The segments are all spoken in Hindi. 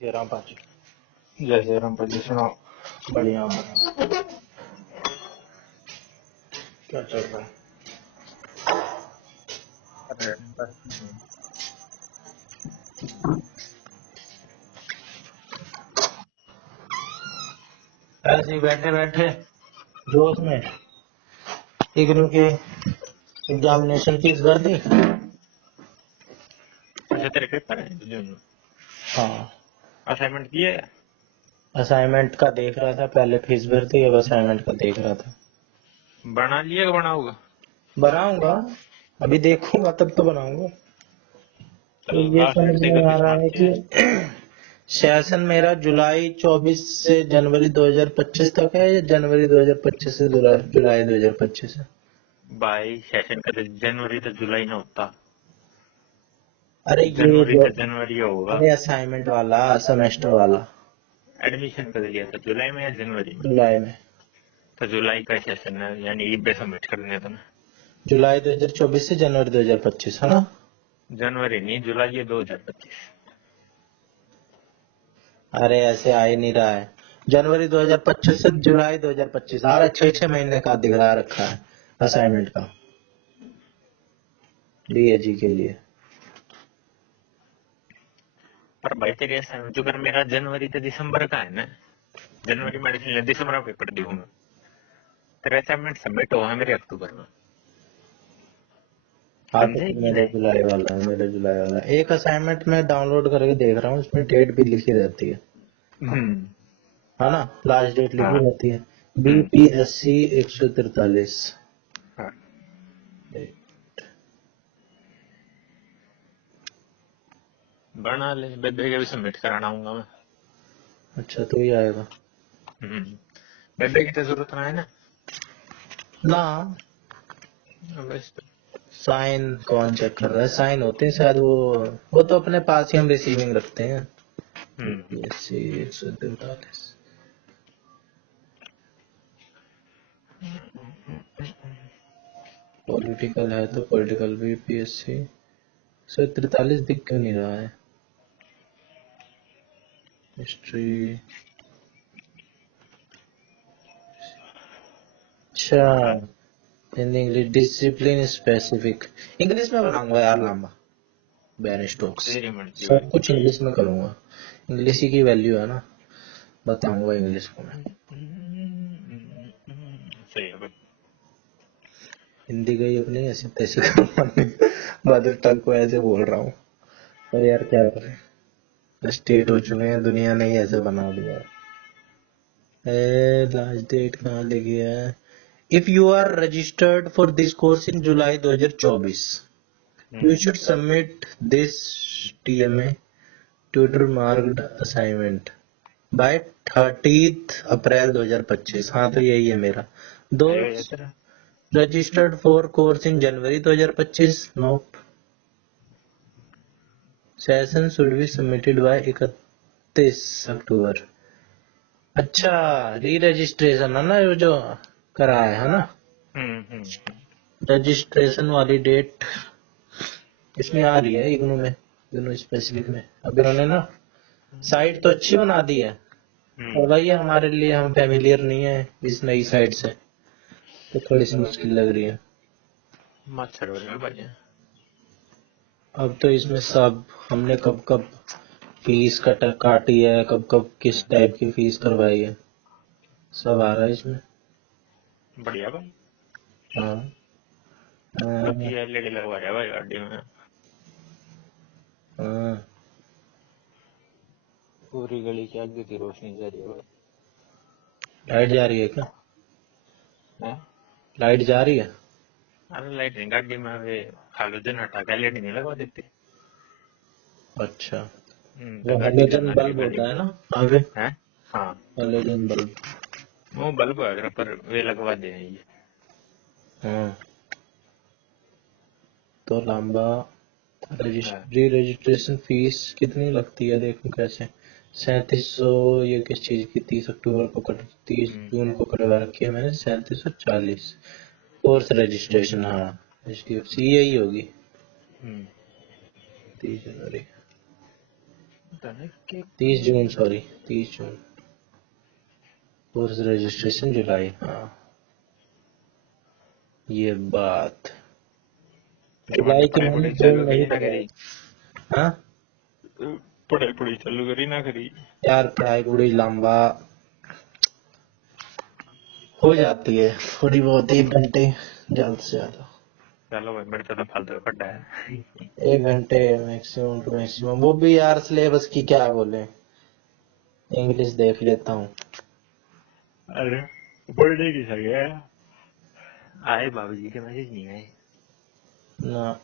जय राम पाजी। जय जय राम पाजी। सुनाओ। बढ़िया हो? क्या चल रहा है? अरे बस ऐसे ही बैठे बैठे जोश में इग्नू के एग्जामिनेशन फीस भर दी। अच्छा तेरे पेपर है जो हाँ, असाइनमेंट दिए है? असाइनमेंट का देख रहा था, पहले फीस भर दी, अब असाइनमेंट का देख रहा था। बना लिए कि बनाऊंगा? बनाऊंगा, अभी देखूंगा तब तो बनाऊंगा। तो चलो ये लास्ट समझ डेट में देखो आ किस रहा मार्च है के कि है। सेशन मेरा जुलाई 24 से जनवरी 2025 तक है या जनवरी 2025 से जुलाई 2025 है। भाई सेशन का तो जनवरी से जुलाई ना होता, अरे ये जनवरी जो, से जनवरी होगा। अरे असाइनमेंट वाला, सेमेस्टर वाला एडमिशन कर लिया था जुलाई में या जनवरी में? जुलाई में। तो जुलाई का सेशन है, यानी ईब सबमिट कर देने था ना। जुलाई 2024 से जनवरी 2025 है ना। जनवरी नहीं, जुलाई ये 2025। अरे ऐसे आ ही नहीं रहा है। जनवरी 2025 से जुलाई 2025 आ रहा, 6 महीने का दिखा रखा है असाइनमेंट का डीएजी के लिए। पर भाई तेरे असाइनमेंट जो कर मेरा जनवरी से दिसंबर का है ना, जनवरी में दिसंबर में पेपर दूंगा। तेरा असाइनमेंट सबमिट हुआ है मेरे अक्टूबर में, हाँ तो समझे फिर कि मेरा नहीं? जुलाई वाला है, मेरा जुलाई वाला है। एक असाइनमेंट में डाउनलोड करके देख रहा हूँ, उसमें डेट भी लिखी रहती है ना, लास्ट डेट लिखी हाँ। रहती है। BPSC 143। हाँ। बना ले, बेबे के भी सबमिट कराना हूँ मैं। अच्छा तो ये आएगा बेबे की तो जरूरत ना है ना। ना। बस तो। साइन कौन चेक कर रहा है? साइन होते हैं शायद, वो तो अपने पास ही हम रिसीविंग रखते हैं। BPSC 143। पॉलिटिकल है तो पॉलिटिकल BPSC 143 दिख क्यों नहीं रहा है? हिस्ट्री। अच्छा, in English discipline specific. English में बनाऊंगा यार लंबा, बैन स्टोक्स। तेरी मर्जी भाई। सब कुछ इंग्लिश में करूंगा, इंग्लिश ही की वैल्यू है ना, बताऊंगा इंग्लिश को मैं। सही है भाई। हिंदी गई अपनी ऐसी तैसी मदर टंग को ऐसे बोल रहा हूँ, पर यार क्या करें, स्टेट हो चुके हैं, दुनिया ने ही ऐसे बना दिया है। लास्ट डेट कहाँ लिखी है? If you are registered for this course in July 2024 you should submit this TMA tutor marked assignment by 30th अप्रैल 2025। हाँ तो यही है मेरा। दो आएगा ये तेरा। Registered for course in January 2025। Nope, session should be submitted by 31 अक्टूबर। अच्छा, री रजिस्ट्रेशन है ना, जो करा है ना, रजिस्ट्रेशन वाली डेट इसमें आ रही है इग्नू में, इग्नू स्पेसिफिक में। अब इन्होंने ना साइट तो अच्छी बना दी है, और भाई हमारे लिए, हम फेमिलियर नहीं है इस नई साइट से, तो थोड़ी सी मुश्किल लग रही है। मच्छर हो रहे हैं भाई। अब तो इसमें सब हमने कब कब फीस काटी है, कब कब किस टाइप की फीस करवाई है, सब आ रहा है इसमें। बढ़िया भाई। हाँ। अच्छी एलईडी लगवा रहा भाई गाड़ी में। हाँ, पूरी गली की आगे की रोशनी जा रही है भाई। लाइट जा रही है क्या? हैं? लाइट जा रही है? अरे लाइट नहीं, गाड़ी में वे हाइड्रोजन हटा के एलईडी नहीं लगवा देते। अच्छा, तो वो गाड़ी हेलोजन चलना चाहिए बल्ब गाड़ी होता में। है ना आगे, हैं? हाँ। Halogen bulb. वो बल्ब अगर पर वे लगवा दे ये। हाँ, तो लंबा हाँ। रजिस्ट्री रजिस्ट्रेशन फीस कितनी लगती है देखो कैसे। 3700, ये किस चीज की? 30 अक्टूबर को 30 जून को करवा रखी है मैंने, 3740। कोर्स रजिस्ट्रेशन, हाँ HDFC यही होगी, 30 जनवरी। पता नहीं कि 30 जून, सॉरी 30 जून। कोर्स रजिस्ट्रेशन जुलाई। हाँ, ये बात जुलाई के पढ़ाई महीने पढ़ाई जून चालू नहीं करी ना लगा है। करी, हाँ पढ़ाई पढ़ाई चालू करी ना करी। यार, पढ़ाई पूरी लंबा हो जाती है, थोड़ी बहुत 1 घंटे ज्यादा से ज्यादा। चलो भाई, मेरे तो फालतू का पढ़ा है। 1 घंटे मैक्सिमम टू मैक्सिमम, वो भी यार सिलेबस की क्या बोले, इंग्लिश देख लेता हूँ अरे पढ़ने की सके आए, बाबूजी के मैसेज नहीं आए। ना।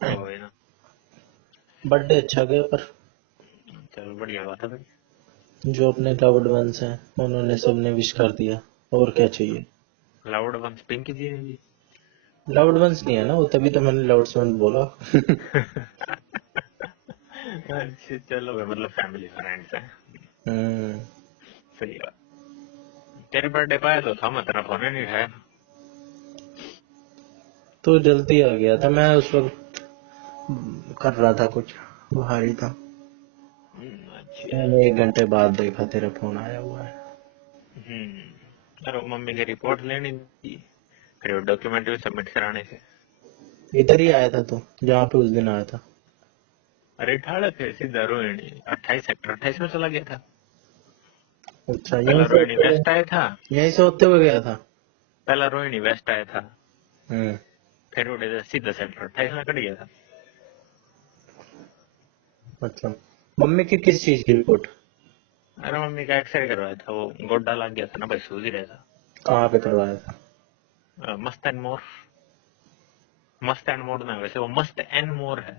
हो गए ना। बर्थडे अच्छा गया, पर चलो बढ़िया बात है भाई। जो अपने लव्ड वंस हैं उन्होंने सबने विश कर दिया, और क्या चाहिए। लाउड वंस पिंकी जी ने भी। लव्ड वंस नहीं है ना वो, तभी तो मैंने लव्ड वंस बोला। अच्छा चलो भाई, मतलब फैमिली फ्रेंड्स है। हम्म। सही बात। तेरे बर्थडे पे आया तो था, मैं तेरा फोन ही नहीं उठाया। तो जल्दी आ गया था मैं उस वक्त, कर रहा था कुछ, बाहर ही था। अच्छा। मैंने 1 घंटे बाद देखा तेरा फोन आया हुआ है। अरे वो मम्मी की रिपोर्ट लेनी थी, फिर वो डॉक्यूमेंट भी सबमिट कराने थे। इधर ही आया था तू, जहाँ पे उस दिन आया था। अरे ठाड़े थे सीधा रोहिणी 28 सेक्टर 28 में चला गया था। अच्छा, पहला यहीं से रोहिणी होते हुए, वेस्ट आया था। यहीं से होते हुए गया था। पहला रोहिणी वेस्ट आया था, हम्म। फिर उड़े सीधा सेक्टर 28 में कट गया था। अच्छा, मम्मी की किस चीज की रिपोर्ट? अरे मम्मी का एक्सरे करवाया था, वो गोड्डा लग गया था ना भाई, सूज ही रहा था। कहाँ पे करवाया था? मस्त एंड मोर। मस्त एंड मोर ना, वैसे वो मस्त एंड मोर है,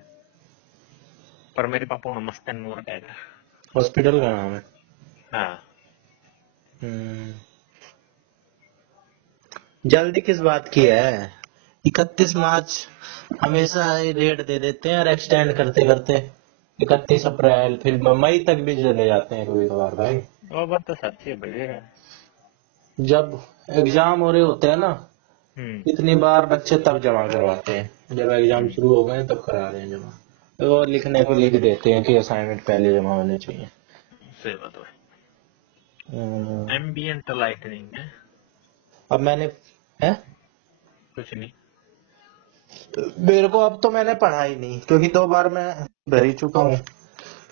पर मेरे पापा ने मस्त एंड मोर कहा था। हॉस्पिटल का नाम है? हाँ। हम्म। जल्दी किस बात की है? 31 मार्च, हमेशा ये डेट दे देते हैं और एक्सटेंड करते करते 31 अप्रैल, फिर मई तक भी चले जाते हैं कभी कभार भाई। वो बात तो सच्ची है बढ़िया। जब एग्जाम हो रहे होते हैं ना, हम्म इतनी बार बच्चे तब जमा करवाते हैं, जब एग्जाम हम्म। शुरू हो गए तब करा रहे हैं जमा। तो वो लिखने को लिख देते हैं कि असाइनमेंट पहले जमा होने चाहिए। सही बात है। हम्म। एम्बियंट लाइटनिंग है। अब मैंने है, कुछ नहीं। मेरे को अब तो मैंने पढ़ा ही नहीं, क्योंकि 2 बार मैं भर ही चुका हूँ।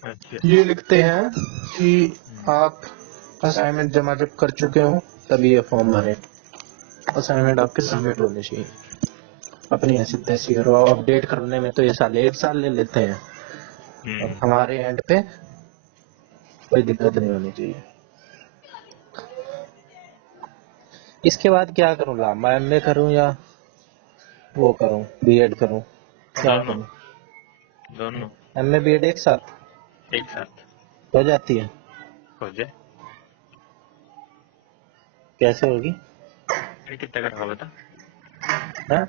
अच्छा। ये लिखते हैं कि आप असाइनमेंट जमा जब कर चुके हो तभी ये फॉर्म भरें, असाइनमेंट आपके सबमिट होने चाहिए। अपनी ऐसी तैसी करो, अपडेट करने में तो ये साल 1 साल ले लेते हैं, और हम्म। हमारे एंड पे कोई दिक्कत नहीं होनी चाहिए। इसके बाद क्या करूँ, लामा एमए करूँ या वो करूँ, बीएड करूँ, क्या दोनों। करूँ? दोनों एमए बीएड एक साथ एक साथ हो जाती है? हो जाए। कैसे होगी? फिर कितना का बता। हाँ?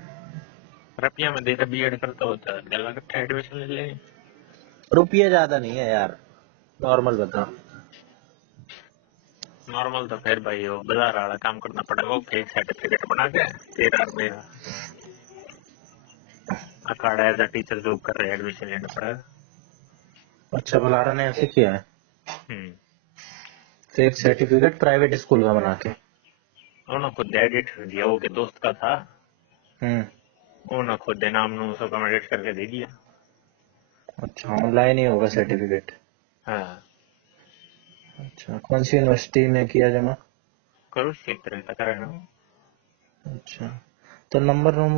रुपया में देकर बीएड करता होता है, गला का एडमिशन ले लेंगे। रुपये ज्यादा नहीं है यार, नॉर्मल बता। नॉर्मल तो फिर भाई वो बाजार वाला काम करना पड़ेगा, वो फेक सर्टिफिकेट बना के तेरा और मेरा अखाड़ा एज अ टीचर जॉब कर रहे एडमिशन लेना पड़ेगा। अच्छा, बुलारा ने ऐसे किया है, हम्म। फेक सर्टिफिकेट प्राइवेट स्कूल का बना के। उन्होंने खुद एडिट कर दिया, वो के दोस्त का था, हम्म। उन्होंने खुद नाम नू सब एडिट करके दे दिया। अच्छा, ऑनलाइन ही होगा सर्टिफिकेट? हाँ। अच्छा, कौन सी यूनिवर्सिटी में किया जमा? करो क्षेत्र का करना। अच्छा, तो नंबर रूम,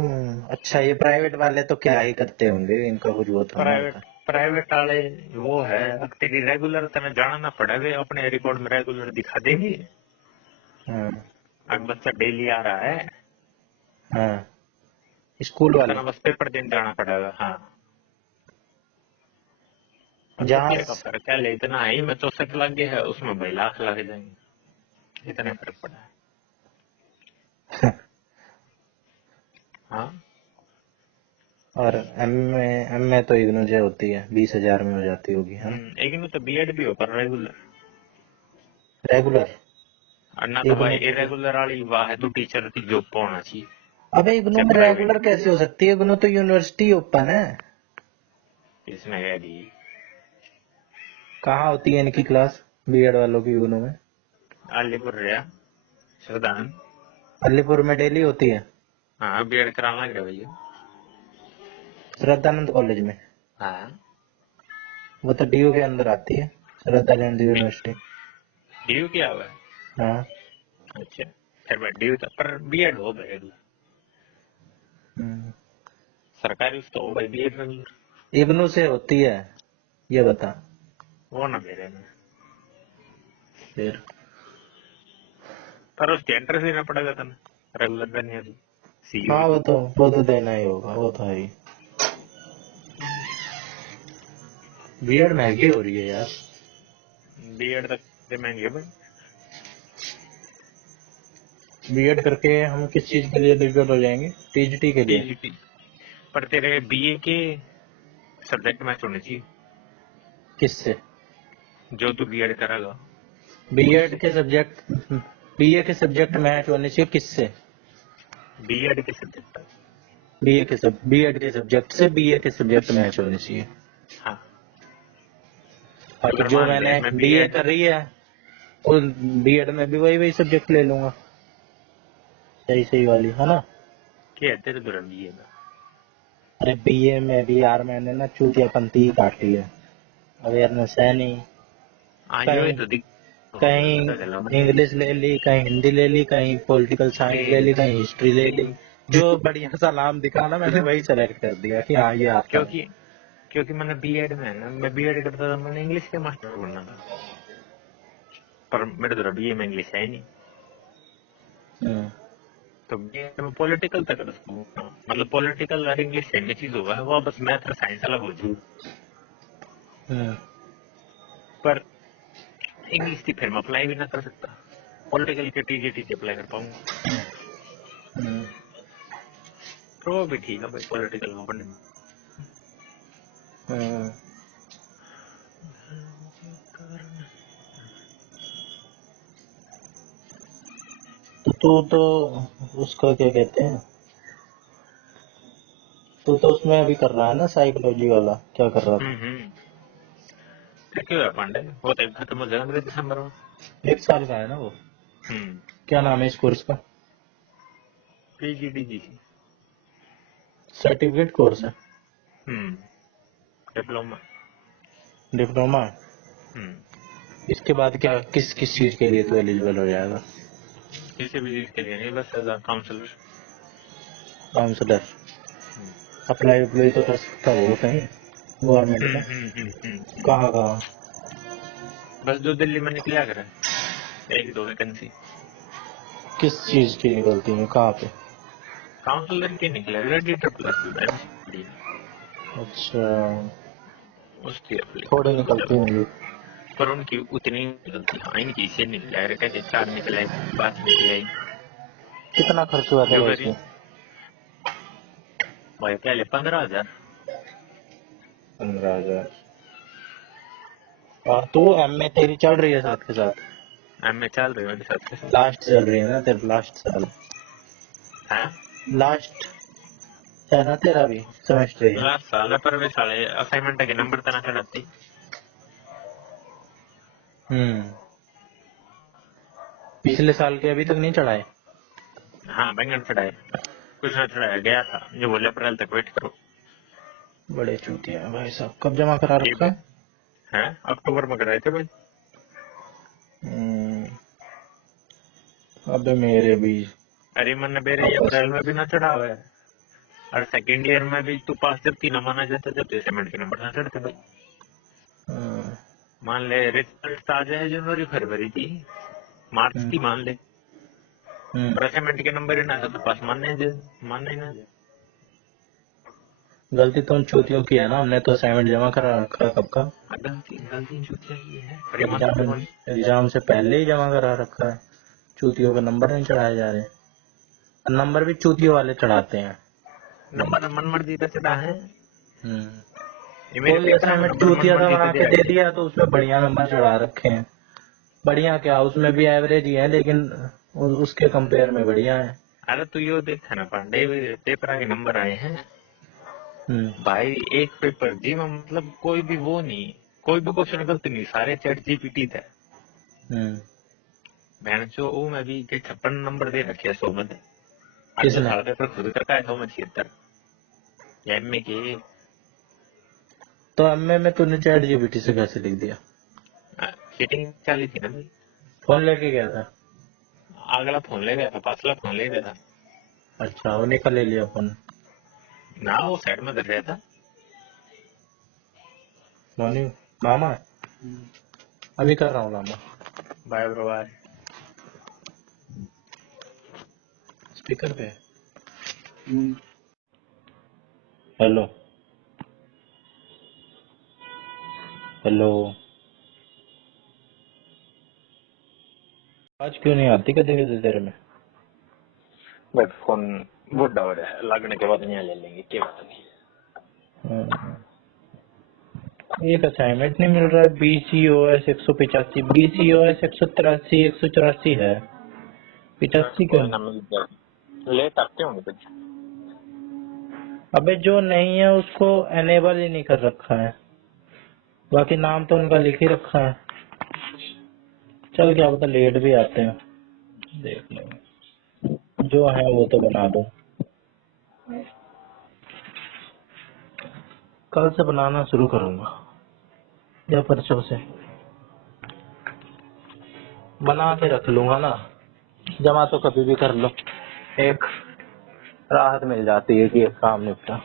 अच्छा ये प्राइवेट वाले तो क्या ही करते होंगे, इनका कुछ वो थोड़ा ना होता प्राइवेट प्राइवेट वाले वो है, अब तेरी रेगुलर तने जाना ना पड़ेगा, अपने रिकॉर्ड में रेगुलर दिखा देगी। है। हाँ। अब बच्चा डेली आ रहा है, हाँ, स्कूल वाले तना बस पेपर दिन जाना पड़ेगा। हाँ। और जहाँ रुपये का फर्क है, ले इतना ही में 64 लग गया है, उसमें 2 लाख लग जाएंगे, इतना फर्क पड़ा है। हाँ। और एम में तो इग्नू जो होती है 20,000 में हो जाती होगी, है ना? एक इन तो बीएड भी हो पर रेगुलर, रेगुलर? और ना तो भाई इग्नू में, इरेगुलर वाली वाह है, तू टीचर की जॉब पे होना चाहिए। अबे इग्नू चाहे में प्राइवेट। रेगुलर कैसे हो सकती है? इग्नू तो यूनिवर्सिटी ओपन है। इसने कह दी कहाँ होती है इनकी क्लास बीएड वालों की इग्नू में? अलीपुर रहा सुल्तान। अलीपुर में डेली होती है? हाँ बीएड कराना लग रहा भैया। श्रद्धानंद कॉलेज में? हाँ वो तो डीयू के अंदर आती है, श्रद्धानंद यूनिवर्सिटी। डीयू किया हुआ है। हाँ। अच्छा फिर मैं डीयू था पर बीएड हो गए हम्म। सरकारी तो हो भाई बीएड में इग्नू से होती है ये बता। वो ना मेरे में फिर पर उसके एंट्रेंस देना पड़ेगा था ना रेगुलर करनी है हाँ सीयू। वो तो देना ही होगा, वो तो है ही। बीएड महंगी हो रही है यार। बीएड तक से महंगे भाई। बीएड करके हम किस चीज के लिए एलिजिबल हो जाएंगे? टीजीटी के लिए? टीजीटी पर तेरे बीए के सब्जेक्ट मैच होने चाहिए किससे? जो तू बीएड करेगा। बीएड के सब्जेक्ट, बीए के सब्जेक्ट मैच होने चाहिए किससे? बीएड के सब्जेक्ट। बीएड के सब्जेक्ट से बीए के सब्जेक्ट मैच होने चाहिए। हाँ और अगर जो मान ले मैंने मैं बीए बीएड कर रही है वो बीएड में भी वही सब्जेक्ट ले लूंगा, सही वाली है ना? क्या तेरे दूर बीए में अरे बीए में भी यार मैंने ना चूतियापंती ही काट ली है, अवेयरनेस है नहीं। यो ही कहीं तो दिख कहीं इंग्लिश ले ली, कहीं हिंदी ले ली, कहीं पॉलिटिकल साइंस ले ली, कहीं हिस्ट्री ले ली। जो बढ़िया सा नाम दिखा ना मैंने वही सेलेक्ट कर दिया कि हाँ ये आता है। क्योंकि क्योंकि मैंने बीएड में है ना मैं बीएड करता था मैंने इंग्लिश के मास्टर बनना था पर मेरे तरफ बीए में इंग्लिश है ही नहीं हम्म। तो बीएड में पॉलिटिकल तक कर सकूँ मतलब पॉलिटिकल और इंग्लिश सेम ही चीज होगा वो बस मैथ और साइंस अलग हो जाए हम्म। पर इंग्लिश की फिर मैं अप्लाई भी ना कर सकता पॉलिटिकल के टीजीटी से अप्लाई कर पाऊंगा हम्म। तो वो भी ठीक है भाई पॉलिटिकल में पढ़ने हम्म। तो तू तो उसका क्या कहते हैं, तू तो उसमें अभी कर रहा है ना साइकोलॉजी वाला, क्या कर रहा था? फिर क्यों है पांडे वो तो खत्म हो जाएगा मेरे दिसंबर में 1 साल का है ना वो? हम्म क्या नाम है इस कोर्स का? पीजीडीजी सर्टिफिकेट कोर्स है? हम्म डिप्लोमा डिप्लोमा? हम्म इसके बाद क्या किस किस चीज के लिए तो एलिजिबल हो जाएगा? किसी भी चीज के लिए नहीं बस as a counsellor counsellor? Apply apply तो कर सकता है वो कहीं गवर्नमेंट का? कहाँ कहाँ? बस जो दिल्ली में निकला करे एक दो वैकेंसी किस चीज की निकलती है, कहाँ पे? काउंसलर के निकले रेडिएटर प्लस अच्छा, उसकी अप्लाई थोड़े करो निकलते चलो होंगे। पर उनकी उतनी निकलती हाँ इनकी से निकला है कैसे 4 निकले 5 निकले कितना खर्च हुआ था जो वैसे? करी भाई पहले 15,000 15,000? और तू एमए तेरी चल रही है साथ के साथ? एम चल रही मेरे साथ के साथ लास्ट चल रही है ना तेरा, लास्ट साल? है लास्ट है ना तेरा भी सेमेस्टर है? लास्ट साल है पर वे साले असाइनमेंट के नंबर तना चढ़ाती हम्म। पिछले साल के अभी तक नहीं चढ़ाए? हाँ बैंगन चढ़ाए कुछ ना चढ़ाया गया था जो बोले अप्रैल तक वेट करो बड़े चूतिया हैं भाई साहब, कब जमा करा ये रखा है? है अक्टूबर में कराए थे भाई हम्म। अबे मेरे भी। अरे मैंने मेरे अप्रैल में भी ना चढ़ा हुआ है और सेकंड ईयर में भी तू पास जब 3 माना जाता जब असाइनमेंट के नंबर ना चढ़ते भाई हम्म। मान ले रिजल्ट आ जाए जनवरी फरवरी की मार्च की मान ले हम्म। और असाइनमेंट के नंबर ही ना तो पास मानने ही ना जाए गलती तो उन चूतियों की है ना, हमने तो असाइनमेंट जमा करा रखा है कब का। गलती गलती चूतिया की है पर ये मानते एग्जाम कौन एग्जाम से पहले ही जमा करा रखा है। चूतियों के नंबर नहीं चढ़ाए जा रहे, और नंबर भी चूतियों वाले चढ़ाते हैं। नंबर मन मर्जी का चढ़ा है ये मेरे कोई पेपर में असाइनमेंट नंबर मन चूतिया सा मर्जी बना से के दिया दे दिया तो उसमें बढ़िया नंबर चढ़ा रखे हैं। बढ़िया क्या, उसमें भी एवरेज ही है लेकिन उसके कंपेयर में बढ़िया है। अरे तू यो देख ना पांडे पेपर के नंबर आए हैं भाई एक पेपर जी में मतलब कोई भी वो नहीं, कोई भी क्वेश्चन गलत नहीं, सारे चैट जीपीटी थे। मैंने जो वो मैं भी के 56 नंबर दे रखे 100 में। आज जो किसने? सारा पेपर खुद करता है 100 में 76 एमए के। तो एमए में तूने चैट जीपीटी से कैसे लिख दिया? चीटिंग चाली थी ना भाई। फोन लेके गया था? अगला फोन ले गया था, पाछला फोन ले गया था अच्छा, उन्हीं का ले लिया फोन। ना, वो साइड में कर रहा था। मोनी मामा अभी कर रहा हूँ मामा। Bye bro bye. स्पीकर पे। हेलो हेलो, आज क्यों नहीं आती कभी कभी तेरे में? बट फोन बुढ़ा हो रहा है, लगने के बाद यहाँ ले लेंगे, क्या बात नहीं। एक असाइनमेंट नहीं मिल रहा है। BCOS 185, BCOS 183, 184 है, 85 क्यों कोई ना नहीं? मिल जाए, लेट आते होंगे कुछ। अबे जो नहीं है उसको एनेबल ही नहीं कर रखा है, बाकी नाम तो उनका लिख ही रखा है। चल क्या पता लेट भी आते हैं, देख लेंगे। जो है वो तो बना दो, कल से बनाना शुरू करूंगा या परसों से बना के रख लूंगा ना। जमा तो कभी भी कर लो, एक राहत मिल जाती है कि एक काम निपटा।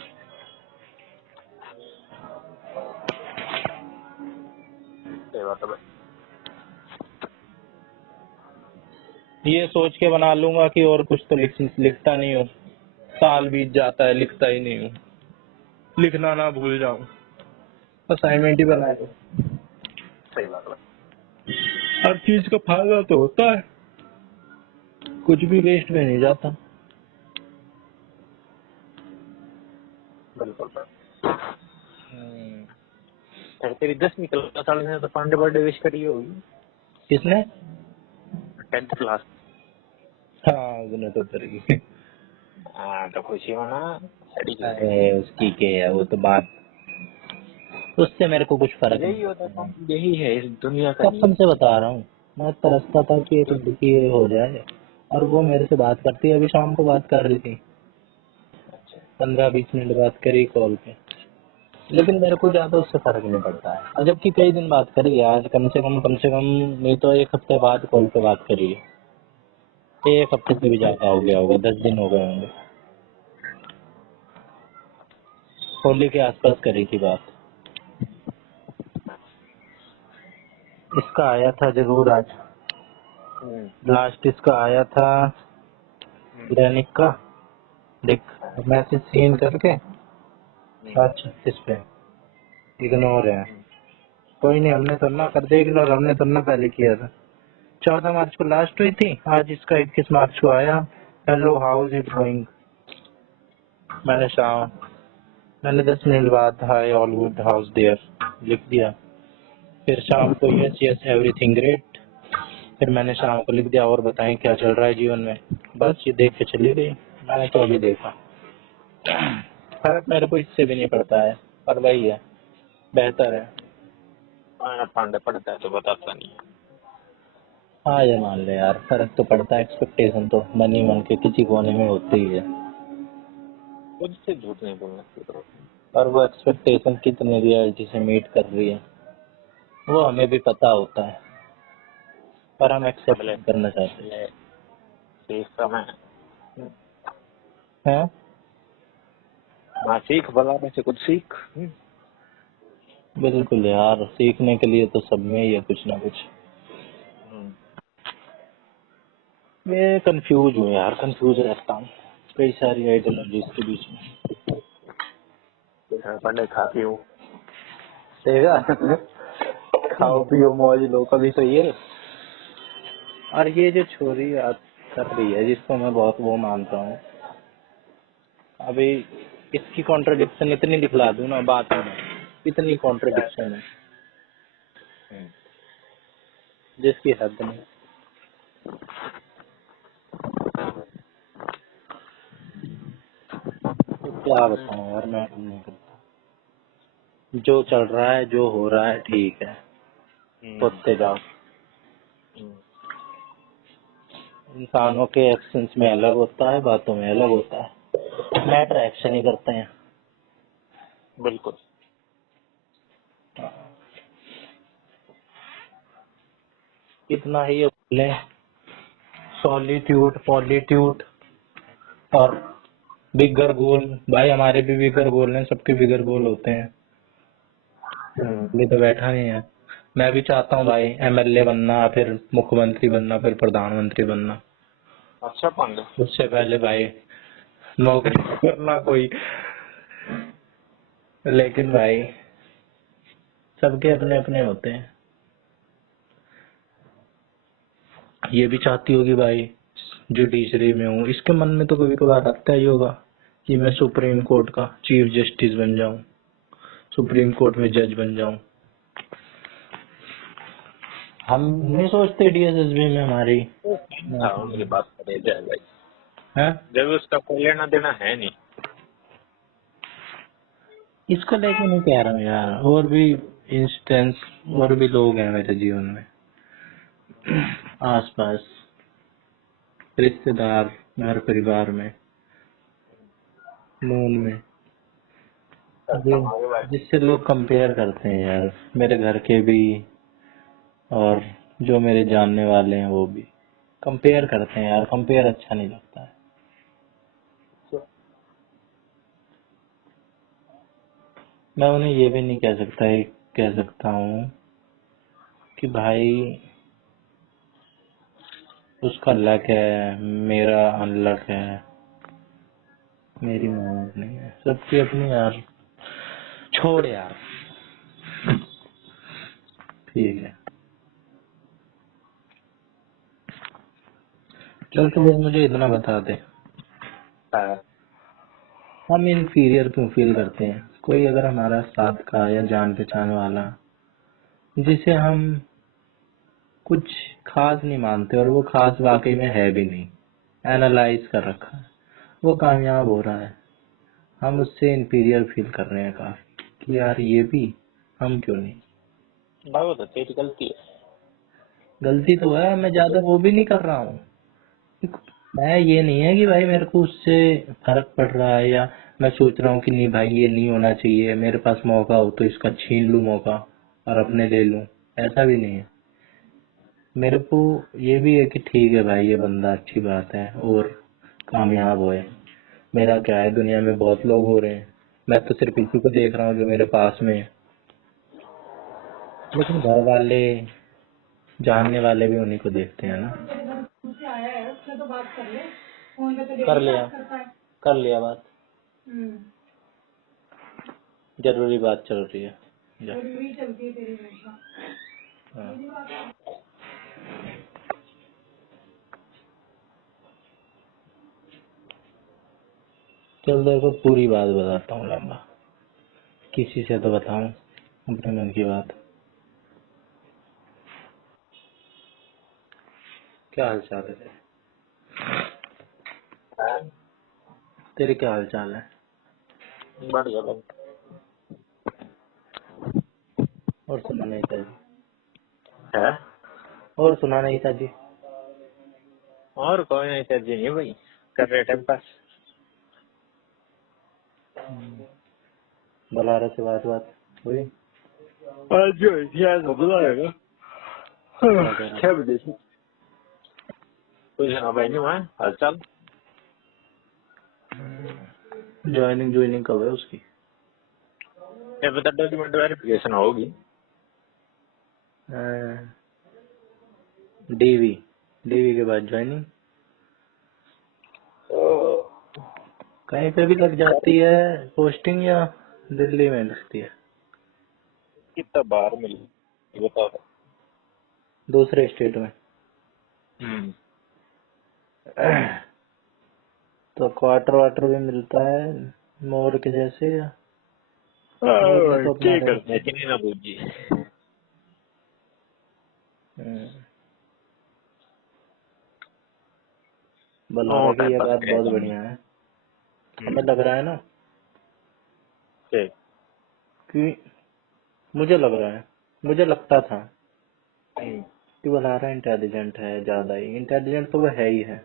सही बात है भाई। ये सोच के बना लूंगा कि और कुछ तो लिखता नहीं हूँ। साल बीत जाता है लिखता ही नहीं हूँ, लिखना ना भूल जाऊं, असाइनमेंट ही बना दो। सही बात है। हर चीज का फायदा तो होता है, कुछ भी वेस्ट में नहीं जाता। बिल्कुल भाई। अरे तेरी 10वीं क्लास वाले ने तो पांडे बर्थडे विश करी होगी। किसने? 10th class. हाँ उसने तो करी। हाँ तो खुशी होना सड़ी क्यों है। अरे उसकी के है वो तो बात, उससे मेरे को कुछ फर्क नहीं यही होता पड़ता है, है। यही है इस दुनिया का कसम नियम। से बता रहा हूँ, मैं तरसता था कि एक लड़की हो जाए, और वो मेरे से बात करती है। अभी शाम को बात कर रही थी, अच्छा 15-20 मिनट बात करी कॉल पे, लेकिन मेरे को ज्यादा उससे फर्क नहीं पड़ता है। और जबकि कई दिन बात करी है, आज कम से कम नहीं तो 1 हफ्ते बाद कॉल पे बात करी है। 1 हफ्ते से भी ज्यादा हो गया होगा, 10 दिन हो गए होंगे। होली के आसपास करी थी बात। इसका आया था जरूर आज, हम्म, लास्ट इसका आया था हम्म, दैनिक का। देख मैसेज सीन करके हम्म, 7:36 पे इग्नोर है। हम्म, कोई नहीं, हमने तो ना कर दे इग्नोर, हमने तो ना पहले किया था। 14 मार्च को लास्ट हुई थी, आज इसका 21 मार्च को आया। Hello how is it going. मैंने शाम मैंने 10 मिनट बाद hi all good house there लिख दिया। फिर शाम को यस यस एवरीथिंग ग्रेट। फिर मैंने शाम को लिख दिया और बताएं क्या चल रहा है जीवन में। बस ये देख के चली गई। मैंने तो अभी देखा, फर्क मेरे को इससे भी नहीं पड़ता है, पर वही है, बेहतर है। हाँ, पांडे पढ़ता है तो बताता नहीं है। हाँ ये मान ले यार, फर्क तो पड़ता है। एक्सपेक्टेशन तो मन ही मन के किसी कोने में होती ही है, खुद से झूठ नहीं बोलना चाहिए bro। और वो एक्सपेक्टेशन कितनी रियलिटी से मीट कर रही है वो हमें भी पता होता है, पर हम एक्सेप्ट भले नहीं करना चाहते भले सीख तो मैं। हैं। हाँ सीख, भला में से कुछ सीख। बिल्कुल यार, सीखने के लिए तो सब में ही है कुछ ना कुछ। हम्म, मैं कंफ्यूज हूँ यार, कंफ्यूज रहता हूँ कई सारी आइडियोलॉजीज के बीच में। पांडे खा पी हूँ। देखा, खाओ पियो मौज लो, कभी तो ये। और ये जो छोरी याद कर रही है जिसको मैं बहुत वो मानता हूँ, अभी इसकी कॉन्ट्रडिक्शन इतनी दिखला दूं ना बात में, इतनी कॉन्ट्रडिक्शन है जिसकी हद नहीं। क्या बताऊं यार, मैं नहीं करता। जो चल रहा है, जो हो रहा है, ठीक है, होते जाओ। इंसानों के एक्शंस में अलग होता है, बातों में अलग होता है, मैटर एक्शन ही करते हैं। बिल्कुल। कितना ही ये बोले, सॉलिट्यूड पॉलिट्यूड और बिगर गोल, भाई हमारे भी बिगर गोल हैं, सबके बिगर गोल होते हैं। ये तो बैठा नहीं है। मैं भी चाहता हूँ भाई एमएलए बनना, फिर मुख्यमंत्री बनना, फिर प्रधानमंत्री बनना। अच्छा पांडे, उससे पहले भाई नौकरी करना कोई। लेकिन भाई सबके अपने अपने होते हैं। ये भी चाहती होगी भाई जुडिशरी में हूँ, इसके मन में तो कभी कभार आता ही होगा कि मैं सुप्रीम कोर्ट का चीफ जस्टिस बन जाऊं, सुप्रीम कोर्ट में जज बन जाऊं। हम नहीं सोचते डीएसएसबी में हमारी मेरी बात करे जाए भाई, है। जब उसका कोई लेना देना है नहीं। इसको लेके नहीं कह रहा हूँ यार, और भी इंस्टेंस, और भी लोग हैं मेरे जीवन में, आसपास रिश्तेदार, घर परिवार में, नून में, जिससे लोग कंपेयर करते हैं यार, मेरे घर के भी और जो मेरे जानने वाले हैं वो भी कंपेयर करते हैं यार। कंपेयर अच्छा नहीं लगता है। मैं उन्हें ये भी नहीं कह सकता हूँ कि भाई उसका लक है, मेरा अनलक है, मेरी मेहनत नहीं है, सबकी अपनी यार। छोड़ यार, ठीक है, चल तो बस मुझे इतना बता दे, हम इन्फीरियर क्यों फील करते हैं? कोई अगर हमारा साथ का या जान पहचान वाला, जिसे हम कुछ खास नहीं मानते, और वो खास वाकई में है भी नहीं, एनालाइज कर रखा है, वो कामयाब हो रहा है, हम उससे इंफीरियर फील कर रहे हैं काफी कि यार ये भी, हम क्यों नहीं। बाबा तो तेरी गलती है। गलती तो है, मैं ज्यादा वो भी नहीं कर रहा हूँ। मैं ये नहीं है कि भाई मेरे को उससे फर्क पड़ रहा है, या मैं सोच रहा हूँ कि नहीं भाई ये नहीं होना चाहिए, मेरे पास मौका हो तो इसका छीन लूं मौका और अपने ले लूं, ऐसा भी नहीं है। मेरे को ये भी है कि ठीक है भाई ये बंदा अच्छी बात है और कामयाब होए। मेरा क्या है, दुनिया में बहुत लोग हो रहे हैं, मैं तो सिर्फ इसी को देख रहा हूँ जो मेरे पास में है। लेकिन घर वाले, जानने वाले भी उन्हीं को देखते हैं ना। कर लिया, कर लिया बात, जरूरी बात चल रही है। जरूरी चलती है तेरी भाषा। हाँ। चल देखो पूरी बात बताता हूँ लंबा, किसी से तो बताऊं अपने मन की बात। क्या हाल चाल है तेरे? तेरे क्या हाल चाल है? बढ़िया भाई। और सुना नहीं था जी, है और सुना नहीं था जी। और कोई नहीं चाहिए नहीं भाई, कर रहे टाइम पास। बलारा से बात हुई? आज जो इतिहास बुलाएगा क्या कह रहा? 6 बजे से कुछ ना भाई नहीं वहाँ हाल चाल। ज्वाइनिंग कब है उसकी? ये बता डॉक्यूमेंट वेरिफिकेशन होगी। डीवी, डीवी के बाद ज्वाइनिंग कहीं पे भी लग जाती है पोस्टिंग, या दिल्ली में लगती है? कितना बाहर मिल बताओ। दूसरे स्टेट में? तो क्वार्टर वाटर भी मिलता है मोर के जैसे, या मोर ने तो अपना क्या कर। करते हैं कि नहीं ना बूझी। बलारा की टाइम ये पास बात बहुत करेगा। बढ़िया है, हमें लग रहा है ना ठीक। कि मुझे लग रहा है, मुझे लगता था हम्म, कि वो लारा इंटेलिजेंट है, ज्यादा ही इंटेलिजेंट तो वो है ही है,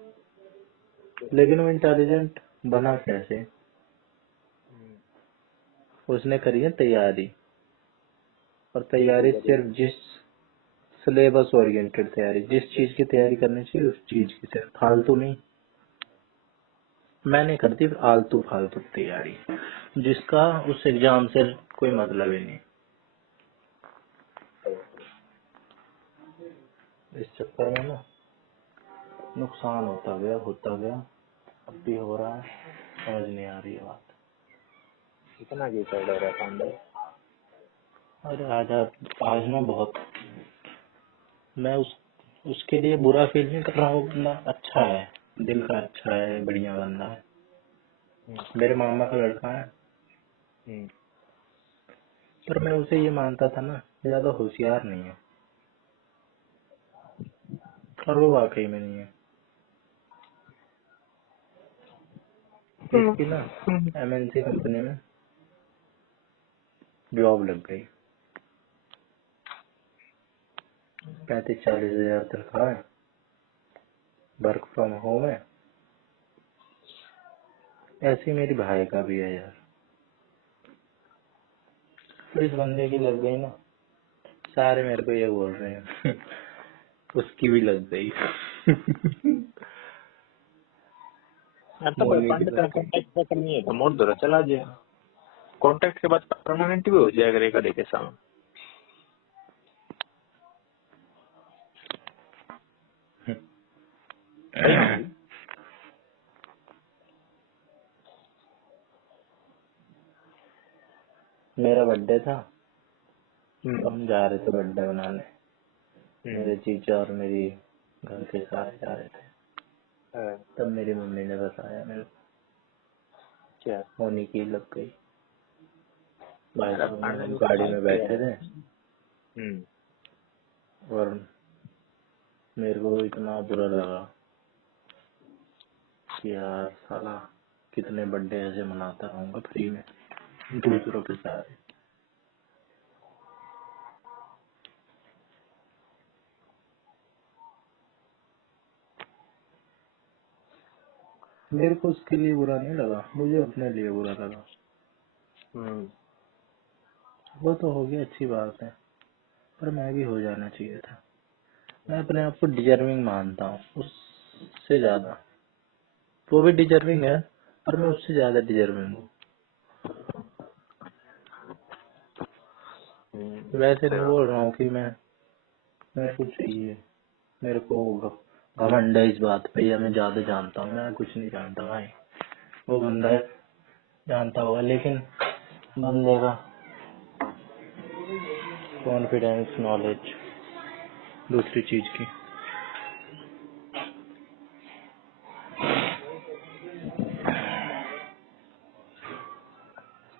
लेकिन वो इंटेलिजेंट बना कैसे? उसने करी है तैयारी, और तैयारी सिर्फ जिस सिलेबस ओरिएंटेड तैयारी, जिस चीज की तैयारी करनी चाहिए उस चीज की, सिर्फ फालतू नहीं। मैंने कर दी आलतू फालतू तैयारी, जिसका उस एग्जाम से कोई मतलब ही नहीं। इस चक्कर में ना नुकसान होता गया, अब भी हो रहा है, समझ नहीं आ रही है बात। कितना की चल रहा है काम भाई? अरे आज ना बहुत, मैं उसके लिए बुरा फील नहीं कर रहा हूँ, बंदा अच्छा है, दिल का अच्छा है, बढ़िया बंदा है, हम्म, मेरे मामा का लड़का है। हम्म, पर मैं उसे ये मानता था ना, ज्यादा होशियार नहीं है, और वो वाकई में नहीं है। इसकी ना एमएनसी कंपनी में जॉब लग गई, 35-40 हजार तनख्वाह है, वर्क फ्रॉम होम है। ऐसी मेरी भाई का भी है यार, फिर इस बंदे की लग गई ना, सारे मेरे को ये बोल रहे हैं उसकी भी लग गई आता भाई मौलवी की पंडित लग गई। कॉन्टैक्ट करनी है तो मोड़ दो, चला जाएगा। कॉन्टैक्ट के बाद परमानेंट भी हो जाएगा रेखा देखे सामने। सही है भाई। मेरा बर्थडे था, हम्म, हम जा रहे थे बर्थडे मनाने, हम्म, मेरे जीजा और मेरी घर के सारे जा रहे थे। हाँ, तब मेरी मम्मी ने बताया मेरे को, क्या? होनी की लग गई। भाई अरे साहब पंडित हम को गाड़ी बताओ में क्या बैठे है? थे, और मेरे को इतना बुरा लगा कि यार साला कितने बर्थडे ऐसे मनाता रहूंगा फ्री में दूसरों के साथ। मेरे को उसके लिए बुरा नहीं लगा, मुझे अपने लिए बुरा लगा। हम्म, वो तो हो गया, अच्छी बात है, पर मैं भी हो जाना चाहिए था। मैं अपने आप को डिजर्विंग मानता हूँ उससे ज्यादा, वो भी डिजर्विंग है, पर मैं उससे ज्यादा डिजर्विंग हूँ। वैसे सही नहीं बात। बोल रहा हूँ कि मेरे को चाहिए, मेरे को घमंड है इस बात पे, या मैं ज्यादा जानता हूँ, मैं कुछ नहीं जानता भाई, वो बंदा जानता होगा, लेकिन बंदे का कॉन्फिडेंस, नॉलेज दूसरी चीज की।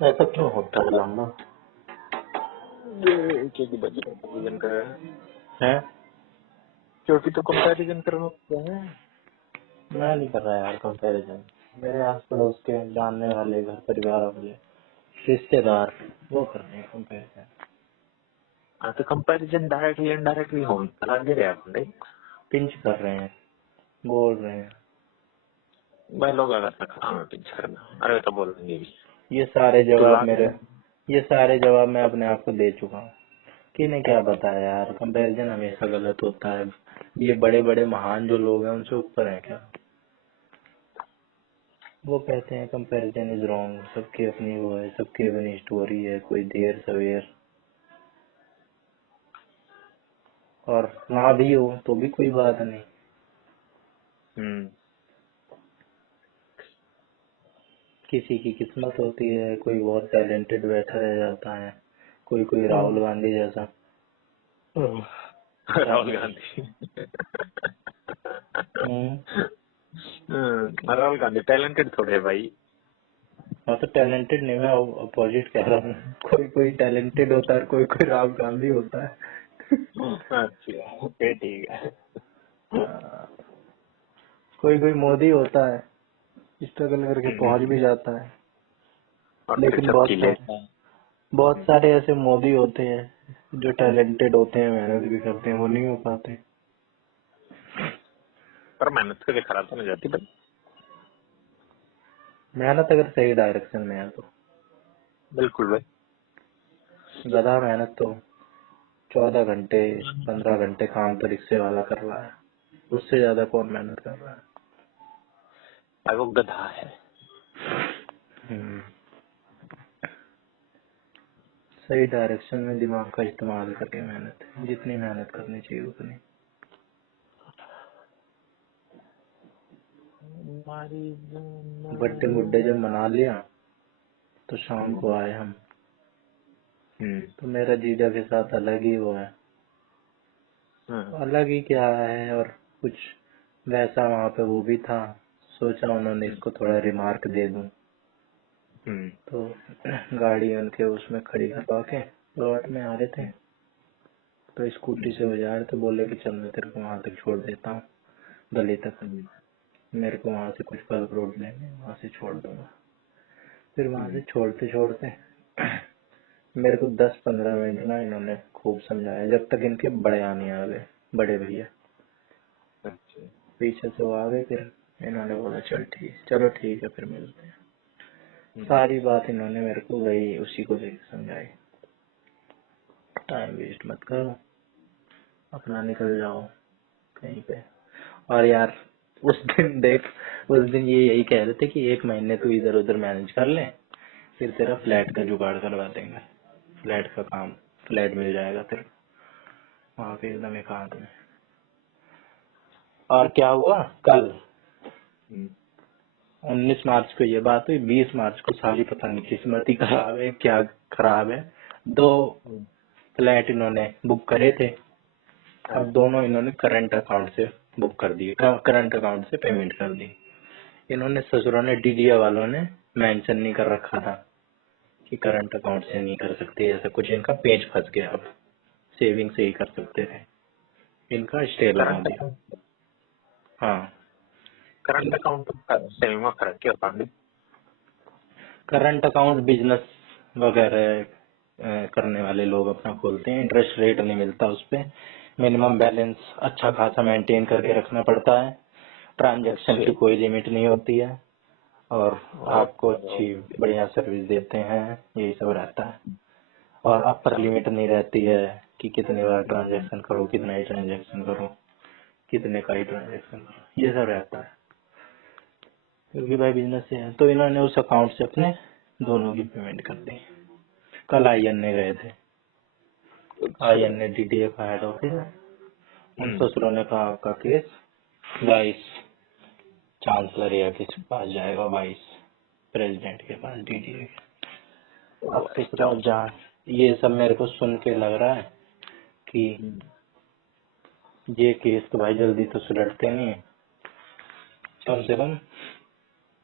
ऐसा क्यों होता है लंबा? ये क्या की बजट कंपैरिजन कर रहा है? है, क्योंकि तो कंपैरिजन करना क्या है? मैं नहीं कर रहा यार कंपैरिजन। मेरे आस पड़ोस के जानने वाले, घर परिवार वाले, रिश्तेदार, वो कर रहे हैं कंपैरिजन। हाँ तो कंपैरिजन डायरेक्टली इनडायरेक्टली होता लगे रहे अपने। पिंच कर रहे हैं, बोल रहे हैं। भाई लोग अगर रखा हमें पिंच करना, अरे तो बोलेंगे भी। ये सारे तू जवाब लाख मेरे, ये सारे जवाब मैं अपने आप को दे चुका हूँ। किन्हें क्या बताया यार, कंपैरिजन हमेशा गलत होता है। ये बड़े बड़े महान जो लोग हैं उनसे ऊपर है क्या? वो कहते हैं कंपैरिजन इज रॉन्ग, सबकी अपनी वो है, सबकी अपनी स्टोरी है, कोई देर सवेर, और ना भी हो तो भी कोई बात नहीं। हम्म, किसी की किस्मत होती है, कोई बहुत टैलेंटेड बैठा रह जाता है, कोई कोई राहुल गांधी जैसा। राहुल गांधी। हम्म। राहुल गांधी टैलेंटेड थोड़े है भाई। मैं तो टैलेंटेड नहीं, मैं अपोजिट कह रहा हूँ। कोई कोई टैलेंटेड होता है, कोई कोई राहुल गांधी होता है। अच्छा फिर ठीक है। हाँ, कोई कोई मोदी होता है, स्ट्रगल करके पहुंच भी जाता है। और फिर लेकिन सबकी लेता है। बहुत सारे ऐसे मोदी होते हैं जो टैलेंटेड होते हैं, मेहनत भी करते हैं, वो नहीं हो पाते। पर मेहनत कभी खराब तो नहीं जाती भाई। मेहनत अगर सही डायरेक्शन में है तो। बिल्कुल भाई। ज्यादा मेहनत तो 14 घंटे 15 घंटे काम तो रिक्शे वाला कर रहा है, उससे ज्यादा कौन मेहनत कर रहा है। भाई वो गधा है। हम्म। सही डायरेक्शन में दिमाग का इस्तेमाल करके मेहनत, जितनी मेहनत करनी चाहिए उतनी। बर्थडे बुड्डे जब मना लिया तो शाम को आए हम, तो मेरा जीजा के साथ अलग ही वो है, अलग ही क्या है, और कुछ वैसा वहाँ पे वो भी था। सोचा उन्होंने इसको थोड़ा रिमार्क दे दूं, तो गाड़ी उनके उसमें खड़ी करवा के प्लॉट में आ रहे थे, तो स्कूटी से वो जा रहे थे, बोले कि चल मैं तेरे को वहाँ तक छोड़ देता हूँ, गली तक। मेरे को वहाँ से कुछ फल फ्रूट लेने, वहाँ से छोड़ दूंगा। फिर वहाँ से छोड़ते छोड़ते मेरे को 10-15 मिनट ना इन्होंने खूब समझाया, जब तक इनके बड़े आने आ गए, बड़े भैया पीछे से वो आ गए। फिर इन्होंने बोला चल ठीक, चलो ठीक है, फिर मिलते हैं। सारी बात इन्होंने मेरे को वही उसी को देख समझाई, टाइम वेस्ट मत करो, अपना निकल जाओ कहीं पे। और यार उस दिन देख, उस दिन ये यही कह रहे थे कि 1 महीने तू इधर उधर मैनेज कर ले, फिर तेरा फ्लैट का जुगाड़ करवा देंगे, फ्लैट का काम, फ्लैट मिल जाएगा तेरे को वहाँ पे एकदम एकांत में। और क्या हुआ, कल 19 मार्च को ये बात हुई, 20 मार्च को साली पता नहीं किस्मत ही खराब है क्या खराब है, 2 फ्लैट इन्होंने बुक करे थे, अब दोनों इन्होंने करंट अकाउंट से बुक कर दिए, करंट अकाउंट से पेमेंट कर दी। इन्होंने ससुरों ने, डीडीए वालों ने मेंशन नहीं कर रखा था कि करंट अकाउंट से नहीं कर सकते, ऐसा कुछ इनका पेज फंस गया, अब सेविंग से ही कर सकते थे, इनका स्टे लगा दिया। हाँ, करंट अकाउंट सेविंग में फर्क क्या होता है? करंट अकाउंट बिजनेस वगैरह करने वाले लोग अपना खोलते हैं, इंटरेस्ट रेट नहीं मिलता उस पे, मिनिमम बैलेंस अच्छा खासा मेंटेन करके रखना पड़ता है, ट्रांजैक्शन की कोई लिमिट नहीं होती है, और आपको अच्छी बढ़िया सर्विस देते हैं, यही सब रहता है। और अपर लिमिट नहीं रहती है कि कितने बार ट्रांजैक्शन करो, कितना ही ट्रांजैक्शन करो, कितने का ही ट्रांजैक्शन करो, ये सब रहता है, क्योंकि भाई बिजनेस से है। तो इन्होंने उस अकाउंट से अपने दोनों की पेमेंट कर दी। कल आईएनए गए थे, आईएनए डीडीए का हेड ऑफिस है, उन ससुरों ने कहा आपका केस 22 चांसलर या किसके पास जाएगा, 22 प्रेसिडेंट के पास, डीडीए के। अब तो चलो जान, ये सब मेरे को सुन के लग रहा है कि ये केस तो भाई जल्दी तो सुलझते नहीं है, कम से कम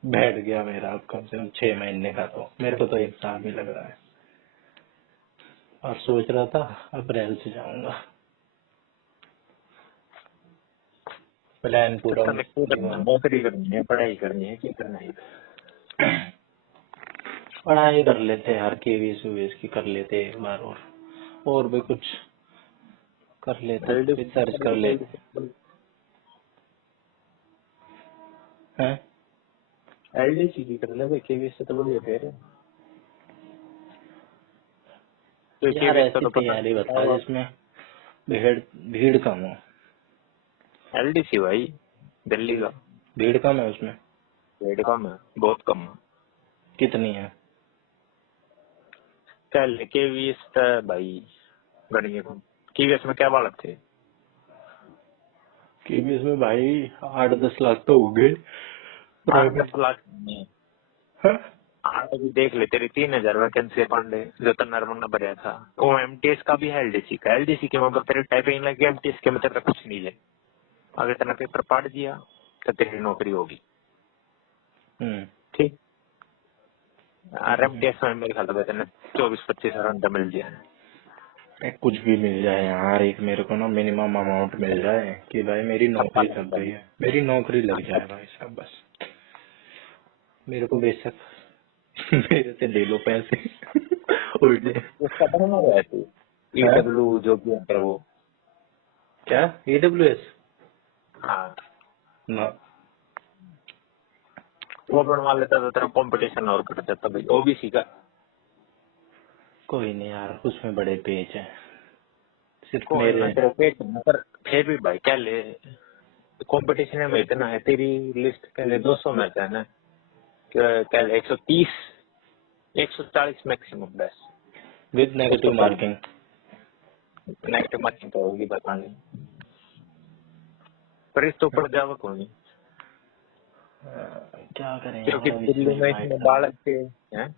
बैठ गया मेरा, अब कम से कम 6 महीने का, तो मेरे को तो 1 साल भी लग रहा है, और सोच रहा था अप्रैल से जाऊंगा, प्लान पूरा नौकरी करनी है, पढ़ाई करनी है, क्या करना है? पढ़ाई कर लेते यार, केवीएस वीवीएस की कर लेते एक बार, और भी कुछ कर लेते, रिसर्च कर लेते हैं। एलडीसी की कर ले भाई, केवीएस से तो बढ़िया कह रहे हैं। तो यार केवीएस का ऐसी तो पता तैयारी बता जिसमें भीड़ भीड़ कम हो। एलडीसी भाई दिल्ली का भीड़ कम है उसमें? भीड़ कम है, बहुत कम है। कितनी है? कल केवीएस का भाई गणिए कम। केवीएस में क्या बालक थे? केवीएस में भाई 8-10 लाख तो हो गए। 8-10 लाख अभी देख ले, तेरी 3,000 वैकेंसी है पांडे, जो तो नर्मन ने भरा था, वो एमटीएस का भी है, एलडीसी का। एलडीसी के मतलब तेरे टाइपिंग लगे, एमटीएस के मतलब कुछ नहीं ले। अगर तेना पेपर पढ़ दिया तो तेरी नौकरी होगी, ठीक। एमटीएस में मेरे ख्याल से तेने 24-25 घंटा मिल जाए। कुछ भी मिल जाए यार, एक मेरे को ना मिनिमम अमाउंट मिल जाए कि भाई मेरी नौकरी लग गई है, मेरी नौकरी लग जाए भाई साहब, बस। मेरे को बेशक मेरे से ले लो पैसे उल्टे। उसका बना हुआ है तू हाँ? EW जो भी अंतर वो। क्या AWS? हाँ ना, वो बनवा लेता तो तेरा कंपटीशन और कर देता भाई OBC का। कोई नहीं यार, उसमें बड़े पेज हैं, सिर्फ कोई ना मेरे। तेरे पेट में, पर फिर भी भाई क्या ले, कंपटीशन में इतना है, तेरी लिस्ट पहले 200 में था ना, क्या ले 130 140 मैक्सिमम बस। विद उस तो नेगेटिव कम मार्किंग। नेगेटिव मार्किंग तो होगी बताने, पर इस तो ऊपर जावा को नहीं, क्या करें क्योंकि यार, अब इसमें दिल्ली ही में फाइट इतने करनी, बालक थे हैं।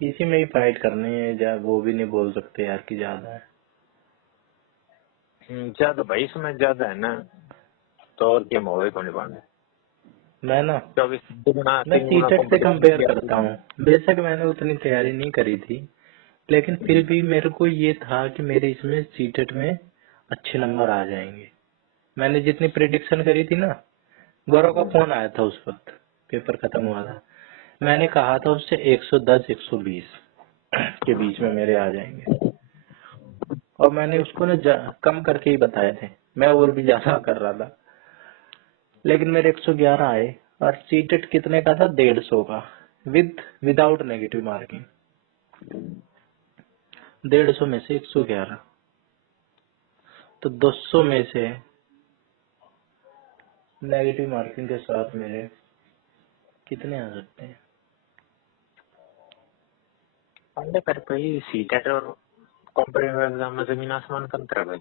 इसी में ही फाइट करनी है, वो भी नहीं बोल सकते यार कि ज्यादा है। ज्यादा भाई इसमें ज्यादा है ना, तो और क्या मोबाइल को नहीं बांधे, मैं ना, क्योंकि दुगना मैं 3 गुना सीटेट से कंपटीशन कंपेयर किया करता हूँ। बेशक मैंने उतनी तैयारी नहीं करी थी, लेकिन फिर भी मेरे को ये था कि मेरे इसमें सीटेट में अच्छे नंबर आ जाएंगे। मैंने जितनी प्रिडिक्शन करी थी ना, गौरव का फोन आया था उस वक्त, पेपर खत्म हुआ था, मैंने कहा था उससे 110 120 के बीच में मेरे आ जाएंगे, और मैंने उसको ना कम करके ही बताए थे, मैं और भी ज्यादा कर रहा था, लेकिन मेरे 111 आए। और सीटेट कितने का था? 150 का, विदाउट नेगेटिव मार्किंग। 150 में से 111, तो 200 में से नेगेटिव मार्किंग के साथ मेरे कितने आ सकते हैं? पांडे कर भाई सीटेट और कॉम्पिटेटिव एग्जाम में जमीन आसमान का अंतर है भाई।